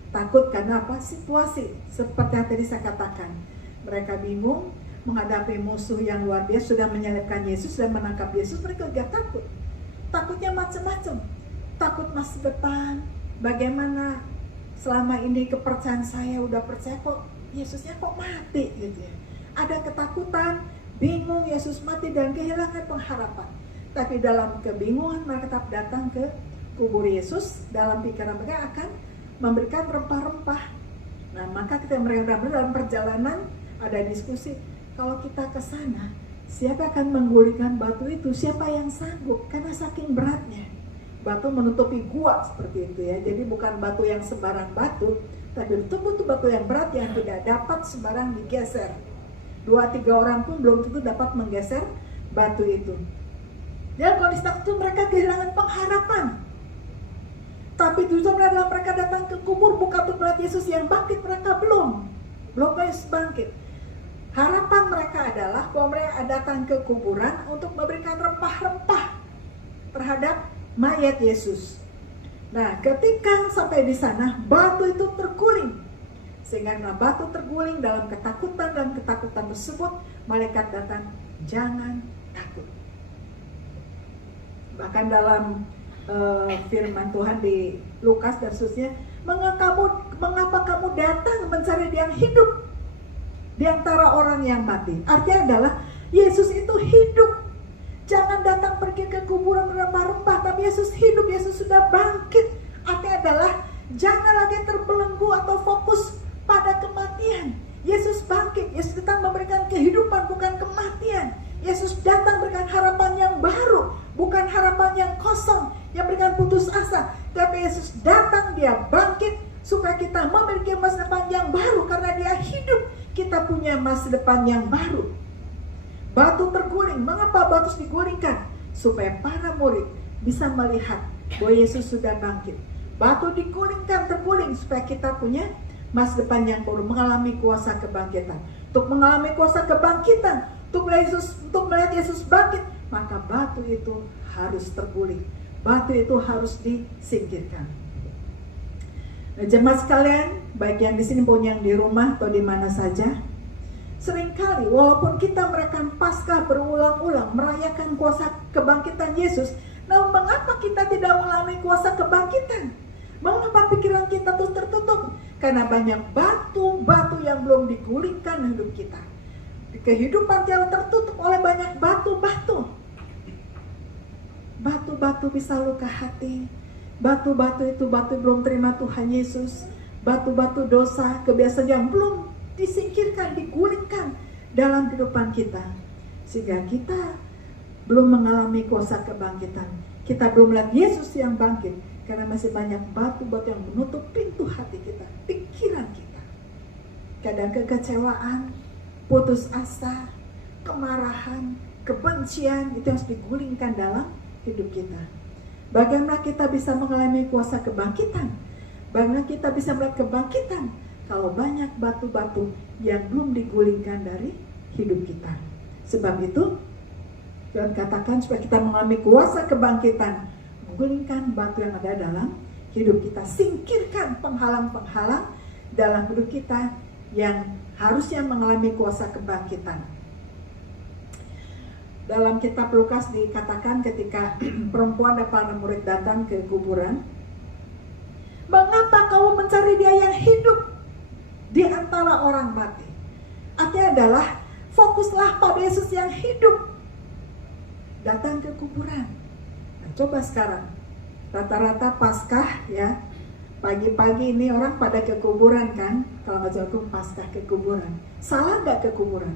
takut karena apa? Situasi seperti yang tadi saya katakan. Mereka bingung menghadapi musuh yang luar biasa, sudah menyalibkan Yesus, sudah menangkap Yesus. Mereka juga takut. Takutnya macam-macam. Takut masa depan. Bagaimana selama ini kepercayaan saya udah percaya, kok Yesusnya kok mati gitu ya. Ada ketakutan, bingung Yesus mati dan kehilangan pengharapan. Tapi dalam kebingungan mereka tetap datang ke kubur Yesus. Dalam pikiran mereka akan memberikan rempah-rempah Nah, maka kita mereka dalam perjalanan ada diskusi, kalau kita ke sana, siapa akan menggulingkan batu itu? Siapa yang sanggup? Karena saking beratnya. Batu menutupi gua seperti itu ya. Jadi bukan batu yang sembarang batu, tapi betul-betul batu yang berat yang tidak dapat sembarang digeser. 2-3 orang pun belum tentu dapat menggeser batu itu. Dan kalau di saat itu mereka kehilangan pengharapan. Tapi justru mereka datang ke kubur bukan untuk melihat Yesus yang bangkit, mereka belum Yesus bangkit. Harapan mereka adalah bahwa mereka datang ke kuburan untuk memberikan rempah-rempah terhadap mayat Yesus. Nah, ketika sampai di sana, batu itu terguling. Sehingga karena batu terguling dalam ketakutan dan ketakutan tersebut, malaikat datang, jangan takut. Bahkan dalam firman Tuhan di Lukas dan seterusnya, mengapa kamu datang mencari dia yang hidup di antara orang yang mati? Artinya adalah Yesus itu hidup. Jangan datang pergi ke kuburan berrempah-rempah, tapi Yesus hidup, Yesus sudah bangkit. Artinya adalah jangan lagi terbelenggu atau fokus pada kematian. Yesus bangkit, Yesus datang memberikan kehidupan, bukan kematian. Yesus datang memberikan harapan yang baru, bukan harapan yang kosong, yang berikan putus asa. Tapi Yesus datang, dia bangkit supaya kita memiliki masa depan yang baru. Karena dia hidup, kita punya masa depan yang baru. Batu terguling, mengapa batu digulingkan? Supaya para murid bisa melihat bahwa Yesus sudah bangkit. Batu digulingkan, terguling supaya kita punya masa depan yang baru, mengalami kuasa kebangkitan. Untuk mengalami kuasa kebangkitan, untuk melihat Yesus bangkit, maka batu itu harus terguling. Batu itu harus disingkirkan. Nah, jemaat sekalian, baik yang di sini maupun yang di rumah atau di mana saja, seringkali walaupun kita merayakan Paskah berulang-ulang, merayakan kuasa kebangkitan Yesus, namun mengapa kita tidak mengalami kuasa kebangkitan? Mengapa pikiran kita terus tertutup? Karena banyak batu-batu yang belum digulingkan hidup kita. Kehidupan kita tertutup oleh banyak batu-batu. Batu-batu bisa luka hati. Batu-batu itu batu belum terima Tuhan Yesus. Batu-batu dosa, kebiasaan yang belum disingkirkan, digulingkan dalam kehidupan kita. Sehingga kita belum mengalami kuasa kebangkitan. Kita belum melihat Yesus yang bangkit. Karena masih banyak batu-batu yang menutup pintu hati kita, pikiran kita. Kadang kekecewaan, putus asa, kemarahan, kebencian, itu harus digulingkan dalam hidup kita. Bagaimana kita bisa mengalami kuasa kebangkitan? Bagaimana kita bisa melihat kebangkitan kalau banyak batu-batu yang belum digulingkan dari hidup kita? Sebab itu, Tuhan katakan supaya kita mengalami kuasa kebangkitan, gulingkan batu yang ada dalam hidup kita, singkirkan penghalang-penghalang dalam hidup kita yang harusnya mengalami kuasa kebangkitan. Dalam kitab Lukas dikatakan ketika perempuan dan para murid datang ke kuburan, mengapa kamu mencari dia yang hidup di antara orang mati? Artinya adalah fokuslah pada Yesus yang hidup. Datang ke kuburan. Coba sekarang, rata-rata Paskah ya, pagi-pagi ini orang pada ke kuburan kan, kalau nggak jauh Paskah ke kuburan. Salah nggak ke kuburan?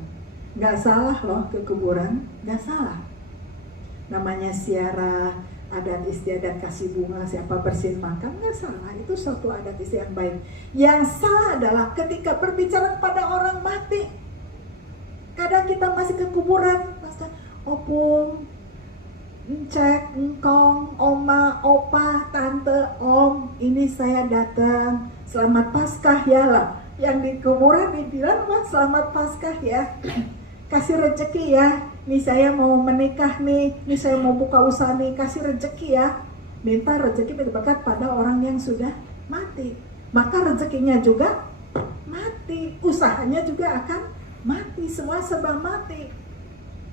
Nggak salah loh ke kuburan, nggak salah. Namanya ziarah, adat istiadat kasih bunga, siapa bersihin makam, nggak salah. Itu suatu adat istiadat yang baik. Yang salah adalah ketika berbicara pada orang mati. Kadang kita masih ke kuburan, opung, cek, engkong, oma, opa, tante, om, ini saya datang, selamat Paskah ya lah. Yang di kuburan dibilang, wah selamat Paskah ya, kasih rezeki ya, nih saya mau menikah nih saya mau buka usaha nih, kasih rezeki ya. Minta rezeki berkat pada orang yang sudah mati, maka rezekinya juga mati, usahanya juga akan mati, semua serba mati.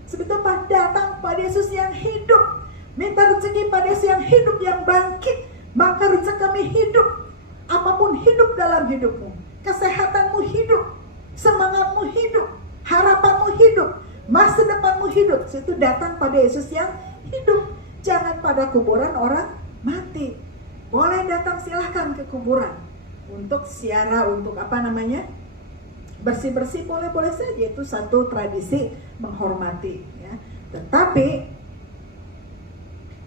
Sebetulnya datang pada Yesus yang hidup, minta rezeki pada Yesus yang hidup, yang bangkit, maka rezeki kami hidup. Apapun hidup dalam hidupmu, kesehatanmu hidup, semangatmu hidup, harapanmu hidup, masa depanmu hidup. Itu datang pada Yesus yang hidup, jangan pada kuburan orang mati. Boleh datang silahkan ke kuburan, untuk siara, untuk apa namanya, bersih-bersih, boleh-boleh saja, itu satu tradisi menghormati ya. Tetapi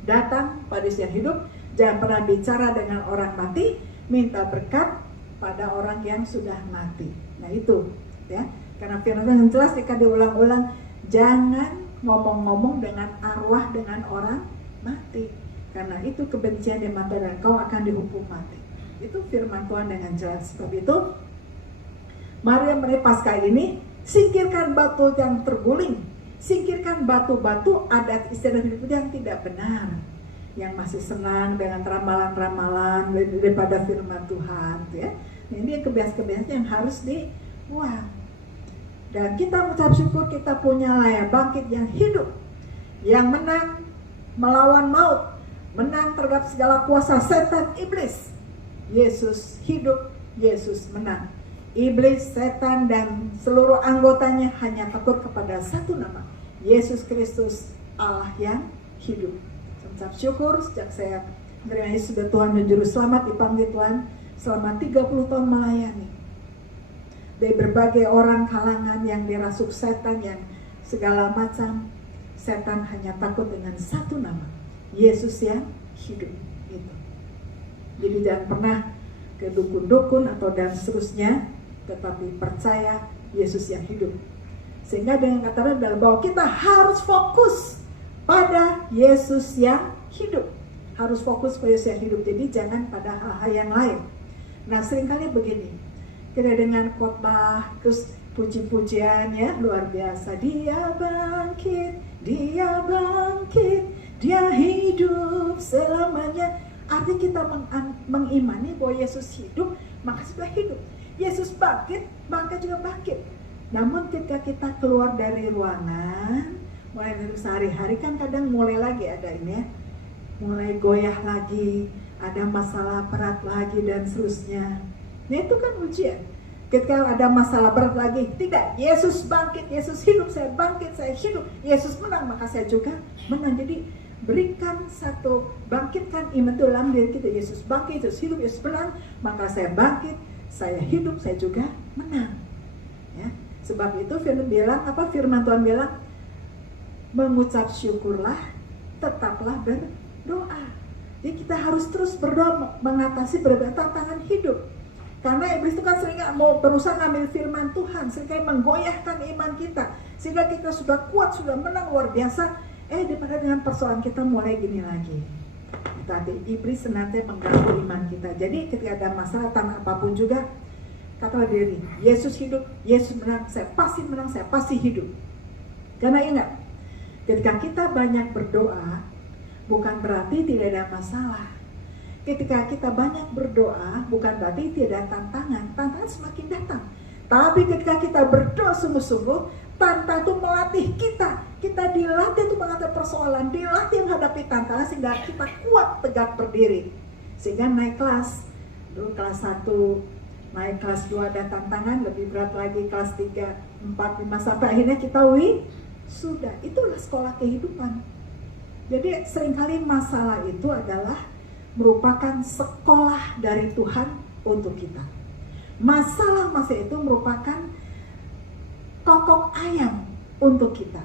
datang pada usia hidup, jangan pernah bicara dengan orang mati, minta berkat pada orang yang sudah mati. Nah itu ya, karena firman Tuhan yang jelas jika diulang-ulang, jangan ngomong-ngomong dengan arwah, dengan orang mati, karena itu kebencian di mata dan kau akan dihukum mati. Itu firman Tuhan dengan jelas. Sebab itu mari hari Paskah ini singkirkan batu yang terguling, singkirkan batu-batu adat istiadat yang tidak benar, yang masih senang dengan ramalan-ramalan daripada firman Tuhan ya. Ini kebiasaan-kebiasaan yang harus dibuang. Dan kita mengucap syukur kita punya layar bangkit yang hidup, yang menang melawan maut, menang terhadap segala kuasa setan iblis. Yesus hidup, Yesus menang. Iblis, setan, dan seluruh anggotanya hanya takut kepada satu nama, Yesus Kristus, Allah yang hidup. Mengucap syukur sejak saya menerima Yesus sudah Tuhan dan Juru Selamat, dipanggil Tuhan selama 30 tahun melayani. Dari berbagai orang kalangan yang dirasuk setan, yang segala macam, setan hanya takut dengan satu nama, Yesus yang hidup. Gitu. Jadi jangan pernah ke dukun-dukun atau dan seterusnya, tetapi percaya Yesus yang hidup. Sehingga dengan kata lain bahwa kita harus fokus pada Yesus yang hidup, harus fokus pada Yesus yang hidup. Jadi jangan pada hal-hal yang lain. Nah seringkali begini, kita dengan khotbah terus puji-pujian ya, luar biasa, dia bangkit, dia hidup selamanya. Artinya kita mengimani bahwa Yesus hidup, maka sudah hidup. Yesus bangkit, maka juga bangkit. Namun ketika kita keluar dari ruangan, mulai dari sehari-hari kan kadang mulai lagi ada ini ya, mulai goyah lagi, ada masalah berat lagi dan seterusnya. Nah itu kan ujian. Ketika ada masalah berat lagi, tidak, Yesus bangkit, Yesus hidup, saya bangkit, saya hidup, Yesus menang, maka saya juga menang. Jadi berikan satu, bangkitkan iman dalam diri kita, Yesus bangkit, Yesus hidup, Yesus menang, maka saya bangkit, saya hidup, saya juga menang. Ya, sebab itu firman Tuhan bilang, mengucap syukurlah, tetaplah berdoa. Jadi kita harus terus berdoa mengatasi berbagai tantangan hidup. Karena iblis itu kan sering mau berusaha ngambil firman Tuhan, sering menggoyahkan iman kita, sehingga kita sudah kuat, sudah menang luar biasa. Daripada dengan persoalan kita mulai gini lagi. Tadi iblis senantiasa mengganggu iman kita. Jadi ketika ada masalah tanpa apapun juga, katalah diri, Yesus hidup, Yesus menang, saya pasti menang, saya pasti hidup. Karena ingat, ketika kita banyak berdoa, bukan berarti tidak ada masalah. Ketika kita banyak berdoa, bukan berarti tidak ada tantangan. Tantangan semakin datang. Tapi ketika kita berdoa sungguh-sungguh, tantangan itu melatih kita. Kita dilatih untuk menghadapi persoalan, dilatih menghadapi tantangan sehingga kita kuat tegak berdiri. Sehingga naik kelas, dulu kelas 1, naik kelas 2 ada tantangan, lebih berat lagi kelas 3, 4, 5, sampai akhirnya kita sudah. Itulah sekolah kehidupan. Jadi seringkali masalah itu adalah merupakan sekolah dari Tuhan untuk kita. Masalah-masalah itu merupakan kokok ayam untuk kita.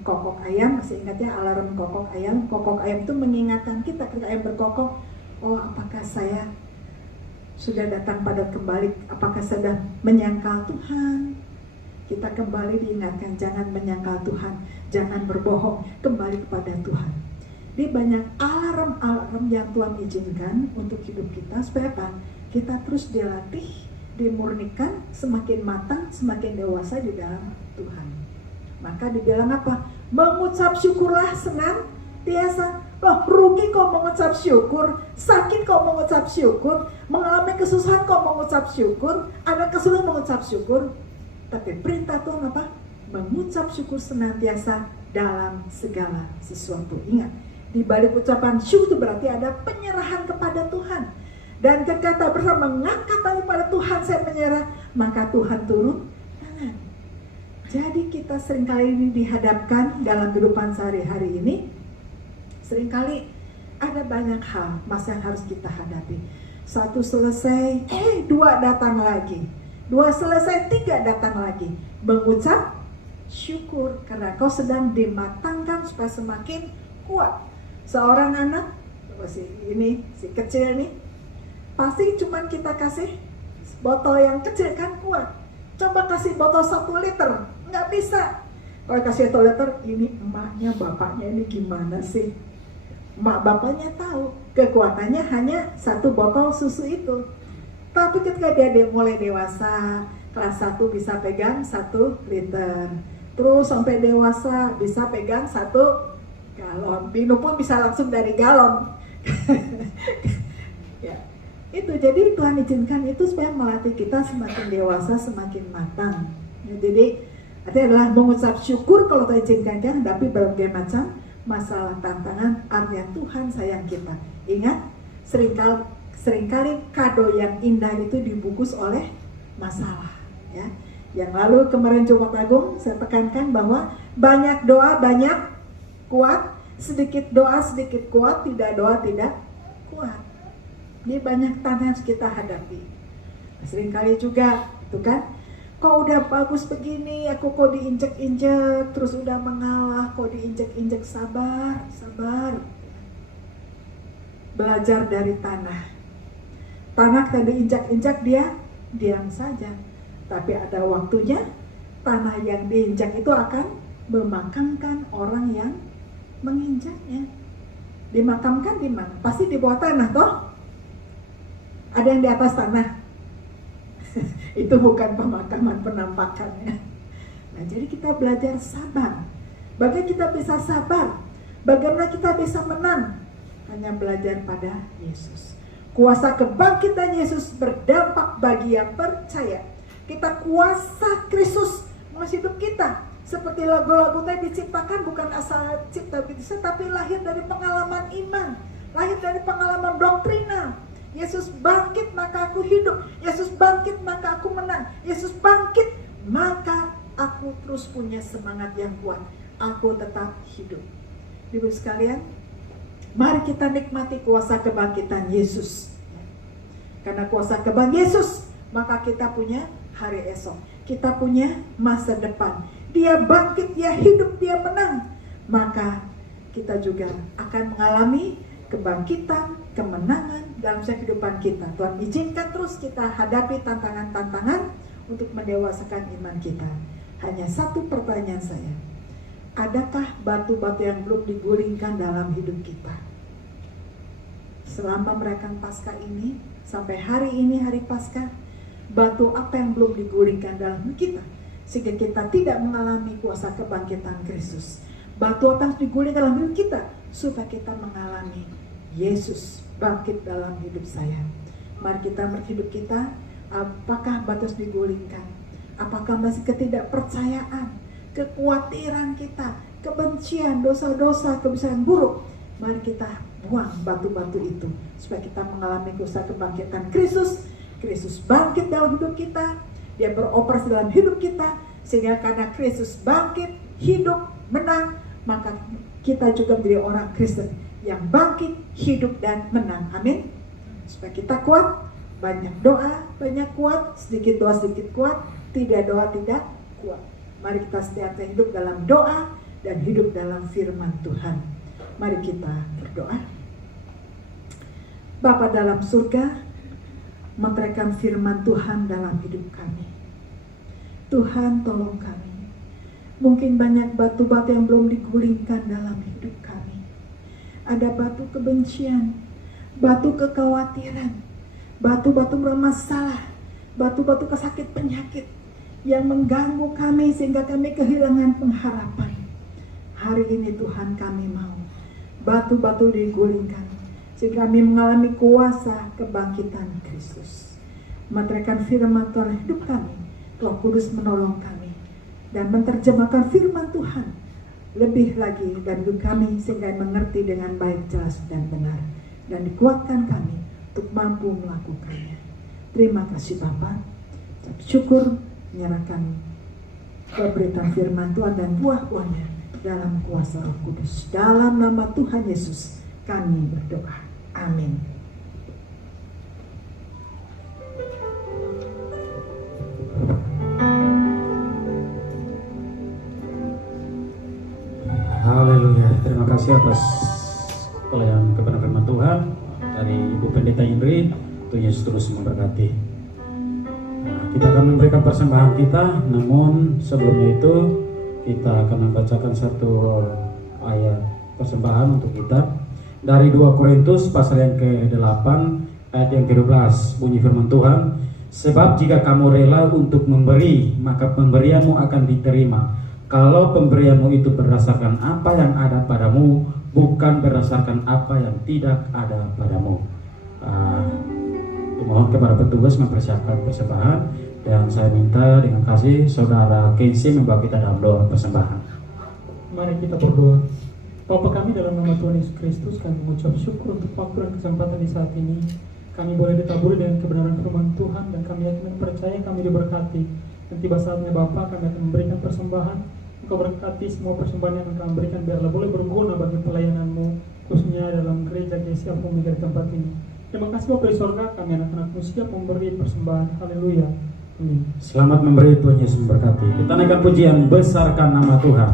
Kokok ayam, masih ingat ya alarm kokok ayam? Kokok ayam itu mengingatkan kita ketika ayam berkokok, oh apakah saya sudah datang pada kembali, apakah sudah menyangkal Tuhan? Kita kembali diingatkan, jangan menyangkal Tuhan, jangan berbohong, kembali kepada Tuhan. Jadi banyak alarm-alarm yang Tuhan izinkan untuk hidup kita, supaya apa? Kita terus dilatih, dimurnikan, semakin matang, semakin dewasa di dalam Tuhan. Maka dibilang apa? Mengucap syukurlah senantiasa. Loh, rugi kau mengucap syukur, sakit kau mengucap syukur, mengalami kesusahan kau mengucap syukur, ada kesulitan mengucap syukur. Tapi perintah Tuhan apa? Mengucap syukur senantiasa dalam segala sesuatu. Ingat, di balik ucapan syukur itu berarti ada penyerahan kepada Tuhan. Dan ketika bersama mengangkat tangan pada Tuhan, saya menyerah, maka Tuhan turun tangan. Jadi kita seringkali ini dihadapkan dalam kehidupan sehari-hari ini, seringkali ada banyak hal, masalah yang harus kita hadapi. Satu selesai, dua datang lagi. Dua selesai, tiga datang lagi. Mengucap syukur karena kau sedang dimatangkan supaya semakin kuat. Seorang anak, si kecil nih, pasti cuman kita kasih botol yang kecil kan kuat. Coba kasih botol 1 liter, nggak bisa. Kalau kasih 1 liter, ini emaknya, bapaknya ini gimana sih? Emak bapaknya tahu kekuatannya hanya 1 botol susu itu. Tapi ketika dia mulai dewasa, kelas 1 bisa pegang 1 liter. Terus sampai dewasa bisa pegang 1 galon. Minum pun bisa langsung dari galon. Ya, itu jadi Tuhan izinkan itu supaya melatih kita semakin dewasa, semakin matang. Ya, jadi artinya adalah mengucap syukur kalau Tuhan izinkan kita hadapi berbagai macam masalah, tantangan. Artinya Tuhan sayang kita. Ingat, seringkali kado yang indah itu dibungkus oleh masalah. Ya. Yang lalu kemarin Jumat Agung saya tekankan bahwa banyak doa banyak kuat, sedikit doa sedikit kuat, tidak doa tidak kuat. Ini banyak tantangan yang kita hadapi. Seringkali juga itu kan, kok udah bagus begini, aku kok diinjek-injek, terus udah mengalah, kok diinjek-injek, sabar. Belajar dari tanah. Tanah tadi injak-injak dia diam saja. Tapi ada waktunya tanah yang diinjak itu akan memakamkan orang yang menginjaknya. Dimakamkan di mana? Pasti di bawah tanah toh? Ada yang di atas tanah. Itu bukan pemakaman, penampakannya. Nah, jadi kita belajar sabar. Bagaimana kita bisa sabar? Bagaimana kita bisa menang? Hanya belajar pada Yesus. Kuasa kebangkitan Yesus berdampak bagi yang percaya. Kita kuasa Kristus masih hidup kita. Seperti lagu-lagu tadi diciptakan bukan asal cipta begitu, tapi lahir dari pengalaman iman, lahir dari pengalaman doktrinal. Yesus bangkit maka aku hidup. Yesus bangkit maka aku menang. Yesus bangkit maka aku terus punya semangat yang kuat. Aku tetap hidup. Ibu sekalian, mari kita nikmati kuasa kebangkitan Yesus. Karena kuasa kebangkitan Yesus, maka kita punya hari esok. Kita punya masa depan. Dia bangkit, dia hidup, dia menang. Maka kita juga akan mengalami kebangkitan, kemenangan dalam kehidupan kita. Tuhan izinkan terus kita hadapi tantangan-tantangan untuk mendewasakan iman kita. Hanya satu pertanyaan saya. Adakah batu-batu yang belum digulingkan dalam hidup kita? Selama merayakan Paskah ini, sampai hari ini hari Paskah, batu apa yang belum digulingkan dalam hidup kita sehingga kita tidak mengalami kuasa kebangkitan Kristus? Batu apa yang digulingkan dalam hidup kita supaya kita mengalami Yesus bangkit dalam hidup saya? Mari kita hidup kita, apakah batu digulingkan? Apakah masih ketidakpercayaan, kekhawatiran kita, kebencian, dosa-dosa, kebiasaan buruk? Mari kita buang batu-batu itu supaya kita mengalami kuasa kebangkitan Kristus. Kristus bangkit dalam hidup kita, dia beroperasi dalam hidup kita, sehingga karena Kristus bangkit, hidup, menang, maka kita juga menjadi orang Kristen yang bangkit, hidup, dan menang. Amin. Supaya kita kuat, banyak doa, banyak kuat, sedikit doa, sedikit kuat, tidak doa, tidak kuat. Mari kita setiap hidup dalam doa dan hidup dalam firman Tuhan. Mari kita berdoa. Bapa dalam surga, meteraikan firman Tuhan dalam hidup kami. Tuhan tolong kami. Mungkin banyak batu-batu yang belum digulingkan dalam hidup kami. Ada batu kebencian, batu kekhawatiran, batu-batu bermasalah, batu-batu kesakit penyakit yang mengganggu kami sehingga kami kehilangan pengharapan. Hari ini Tuhan kami mau batu-batu digulingkan sehingga kami mengalami kuasa kebangkitan Kristus. Meteraikan firman Tuhan hidup kami, Roh Kudus menolong kami dan menerjemahkan firman Tuhan lebih lagi dan hidup kami sehingga mengerti dengan baik, jelas dan benar, dan dikuatkan kami untuk mampu melakukannya. Terima kasih Bapa. Syukur menyerahkan pemberitaan firman Tuhan dan buah-buahnya dalam kuasa Roh Kudus. Dalam nama Tuhan Yesus kami berdoa. Amin. terima kasih atas pelayanan kebenaran firman Tuhan dari Ibu Pendeta Indri. Tuhan Yesus terus memberkati. Nah, kita akan memberikan persembahan kita, namun sebelumnya itu kita akan membacakan satu ayat persembahan untuk kita dari 2 Korintus pasal yang ke-8 ayat yang ke-12. Bunyi firman Tuhan, sebab jika kamu rela untuk memberi, maka pemberianmu akan diterima. Kalau pemberianmu itu berdasarkan apa yang ada padamu, bukan berdasarkan apa yang tidak ada padamu. Mohon kepada petugas mempersiapkan persembahan, dan saya minta dengan kasih saudara Kensi membawa kita dalam doa persembahan. Mari kita berdoa. Bapa kami, dalam nama Tuhan Yesus Kristus, kami mengucap syukur untuk waktu dan kesempatan di saat ini. Kami boleh ditaburi dengan kebenaran firman Tuhan, dan kami yakin dan percaya kami diberkati. Dan tiba saatnya Bapa, kami akan memberikan persembahan. Engkau berkati semua persembahan yang kami berikan, biarlah boleh berguna bagi pelayanan-Mu, khususnya dalam gereja GCI Bumi di tempat ini. Terima kasih Bapa di sorga, kami anak-anak-Mu siap memberi persembahan. Haleluya. Amin. Selamat memberi, Tuhan Yesus memberkati. Kita naikkan pujian, besarkan nama Tuhan.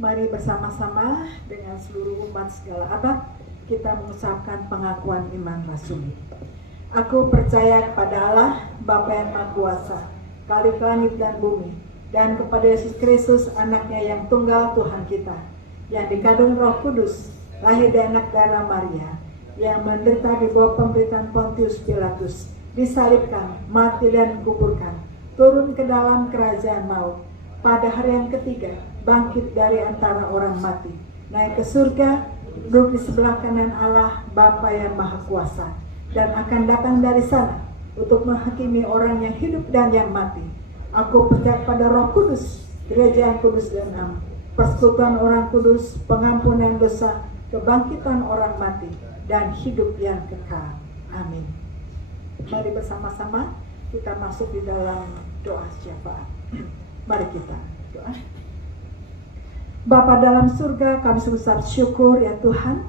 Mari bersama-sama dengan seluruh umat segala abad kita mengucapkan pengakuan iman rasuli. Aku percaya kepada Allah, Bapa yang Maha Kuasa, Khalik langit dan bumi, dan kepada Yesus Kristus, anaknya yang tunggal Tuhan kita, yang dikandung Roh Kudus, lahir dari anak darah Maria, yang menderita di bawah pemerintahan Pontius Pilatus, disalibkan, mati dan dikuburkan, turun ke dalam kerajaan maut, pada hari yang ketiga bangkit dari antara orang mati, naik ke surga, duduk di sebelah kanan Allah Bapa yang Maha Kuasa, dan akan datang dari sana untuk menghakimi orang yang hidup dan yang mati. Aku percaya pada Roh Kudus, gereja yang kudus dan am, persekutuan orang kudus, pengampunan dosa, kebangkitan orang mati, dan hidup yang kekal. Amin. Mari bersama-sama kita masuk di dalam doa syafaat. Mari kita doa. Bapa dalam surga, kami mengucap syukur ya Tuhan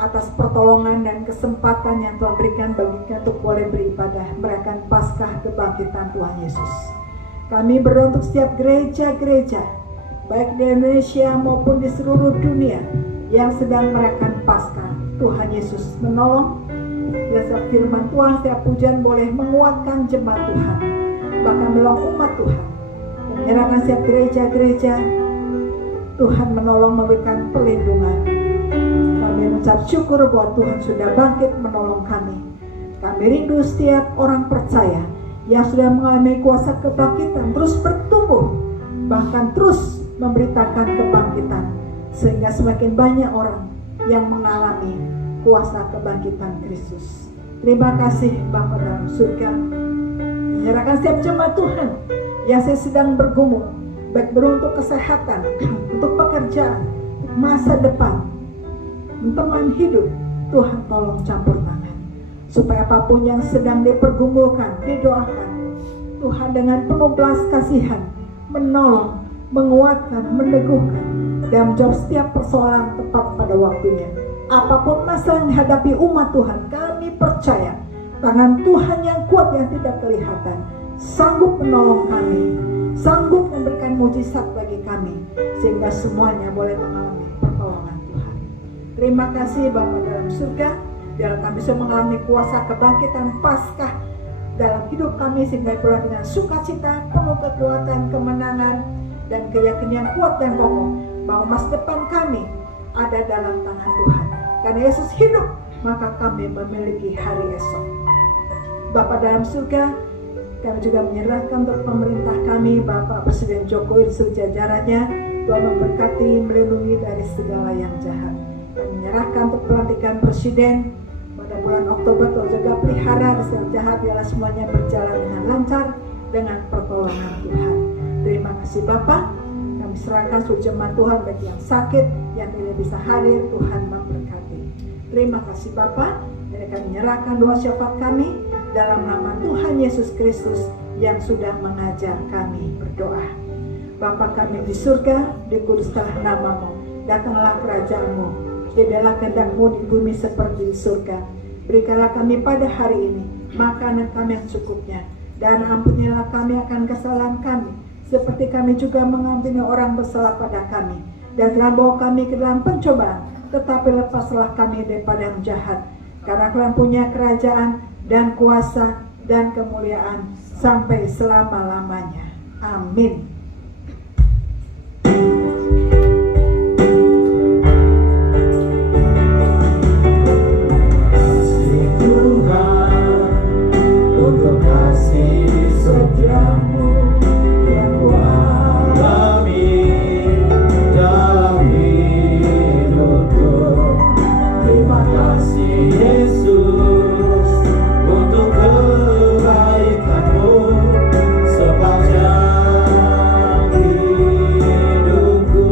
atas pertolongan dan kesempatan yang Tuhan berikan bagi kami untuk boleh beribadah merayakan Paskah kebangkitan Tuhan Yesus. Kami berdoa untuk setiap gereja-gereja baik di Indonesia maupun di seluruh dunia yang sedang merayakan Paskah. Tuhan Yesus menolong. Dasar firman Tuhan, setiap pujian boleh menguatkan jemaat Tuhan, bahkan menolong umat Tuhan, menyerahkan setiap gereja-gereja. Tuhan menolong, memberikan perlindungan. Kami mengucap syukur bahwa Tuhan sudah bangkit menolong kami. Kami rindu setiap orang percaya yang sudah mengalami kuasa kebangkitan terus bertumbuh, bahkan terus memberitakan kebangkitan, sehingga semakin banyak orang yang mengalami kuasa kebangkitan Kristus. Terima kasih Bapa dalam surga. Menyerahkan setiap jemaat Tuhan yang sedang bergumul, baik beruntuk kesehatan, untuk pekerjaan, masa depan, teman hidup. Tuhan tolong campur tangan, supaya apapun yang sedang dipergumulkan, didoakan, Tuhan dengan penuh belas kasihan menolong, menguatkan, meneguhkan, dan menjawab setiap persoalan tepat pada waktunya. Apapun masalah yang dihadapi umat Tuhan, kami percaya tangan Tuhan yang kuat yang tidak kelihatan sanggup menolong kami, sanggup memberikan mujizat bagi kami, sehingga semuanya boleh mengalami pertolongan Tuhan. Terima kasih Bapa dalam surga, biar kami bisa mengalami kuasa kebangkitan Paskah dalam hidup kami, sehingga pulang dengan sukacita, penuh kekuatan, kemenangan, dan keyakinan yang kuat dan kokoh bahwa masa depan kami ada dalam tangan Tuhan. Karena Yesus hidup, maka kami memiliki hari esok. Bapa dalam surga, kami juga menyerahkan untuk pemerintah kami, Bapak Presiden Jokowi dan sejajarannya, Tuhan memberkati, melindungi dari segala yang jahat. Kami menyerahkan untuk pelantikan Presiden pada bulan Oktober, Tuhan jaga pelihara dari segala jahat, biarlah semuanya berjalan dengan lancar, dengan pertolongan Tuhan. Terima kasih Bapak. Kami serahkan seluruh jemaat Tuhan, bagi yang sakit, yang tidak bisa hadir, Tuhan memberkati. Terima kasih Bapa. Dan kami menyerahkan doa syafaat kami dalam nama Tuhan Yesus Kristus yang sudah mengajar kami berdoa. Bapa kami di surga, dikuduskanlah namamu, datanglah kerajaanmu, jadilah kehendak-mu di bumi seperti di surga. Berikanlah kami pada hari ini makanan kami yang cukupnya, dan ampunilah kami akan kesalahan kami, seperti kami juga mengampuni orang bersalah pada kami. Dan jangan bawa kami ke dalam pencobaan, tetapi lepaslah kami daripada yang jahat. Karena Kau yang punya kerajaan dan kuasa dan kemuliaan sampai selama-lamanya. Amin. Kasih Tuhan untuk kasih setiamu yang kuat dalam hidupku. Terima kasih Yesus untuk kebaikan-Mu sepanjang hidupku.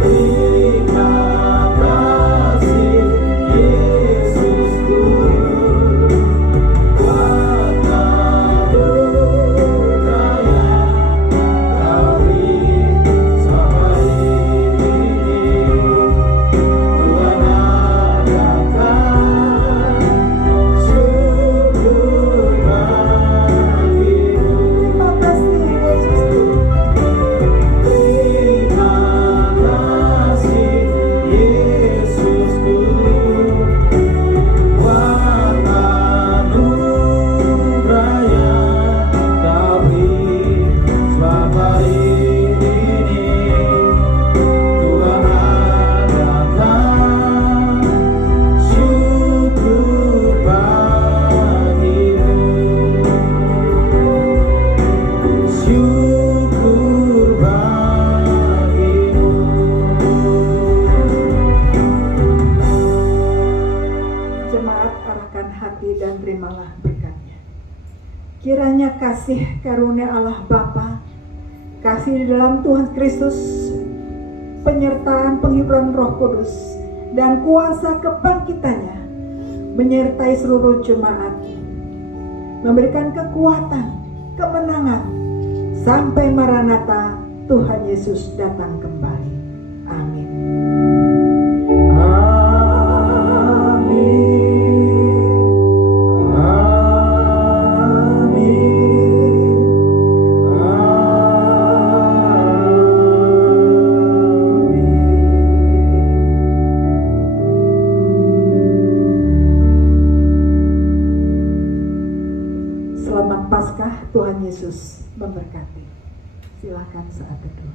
Terima kasih Yesusku, kuatkan budaya Kau beri sampai ini. Tuhan adakan syukur bagimu. Terima kasih Yesusku. Terima kasih Yesusku, kuatkan anugerah yang Kau beri selama ini. Tuhan adakan syukur bagimu, syukur bagimu. Jemaat, arahkan hati dan terimalah berkatnya. Kiranya kasih karunia Allah Bapa, kasih di dalam Tuhan Kristus, penyertaan penghiburan Roh Kudus, dan kuasa kebangkitannya menyertai seluruh jemaat, memberikan kekuatan, kemenangan, sampai Maranatha, Tuhan Yesus datang kembali. Amin. Amin. Amin. Silakan saat teduh.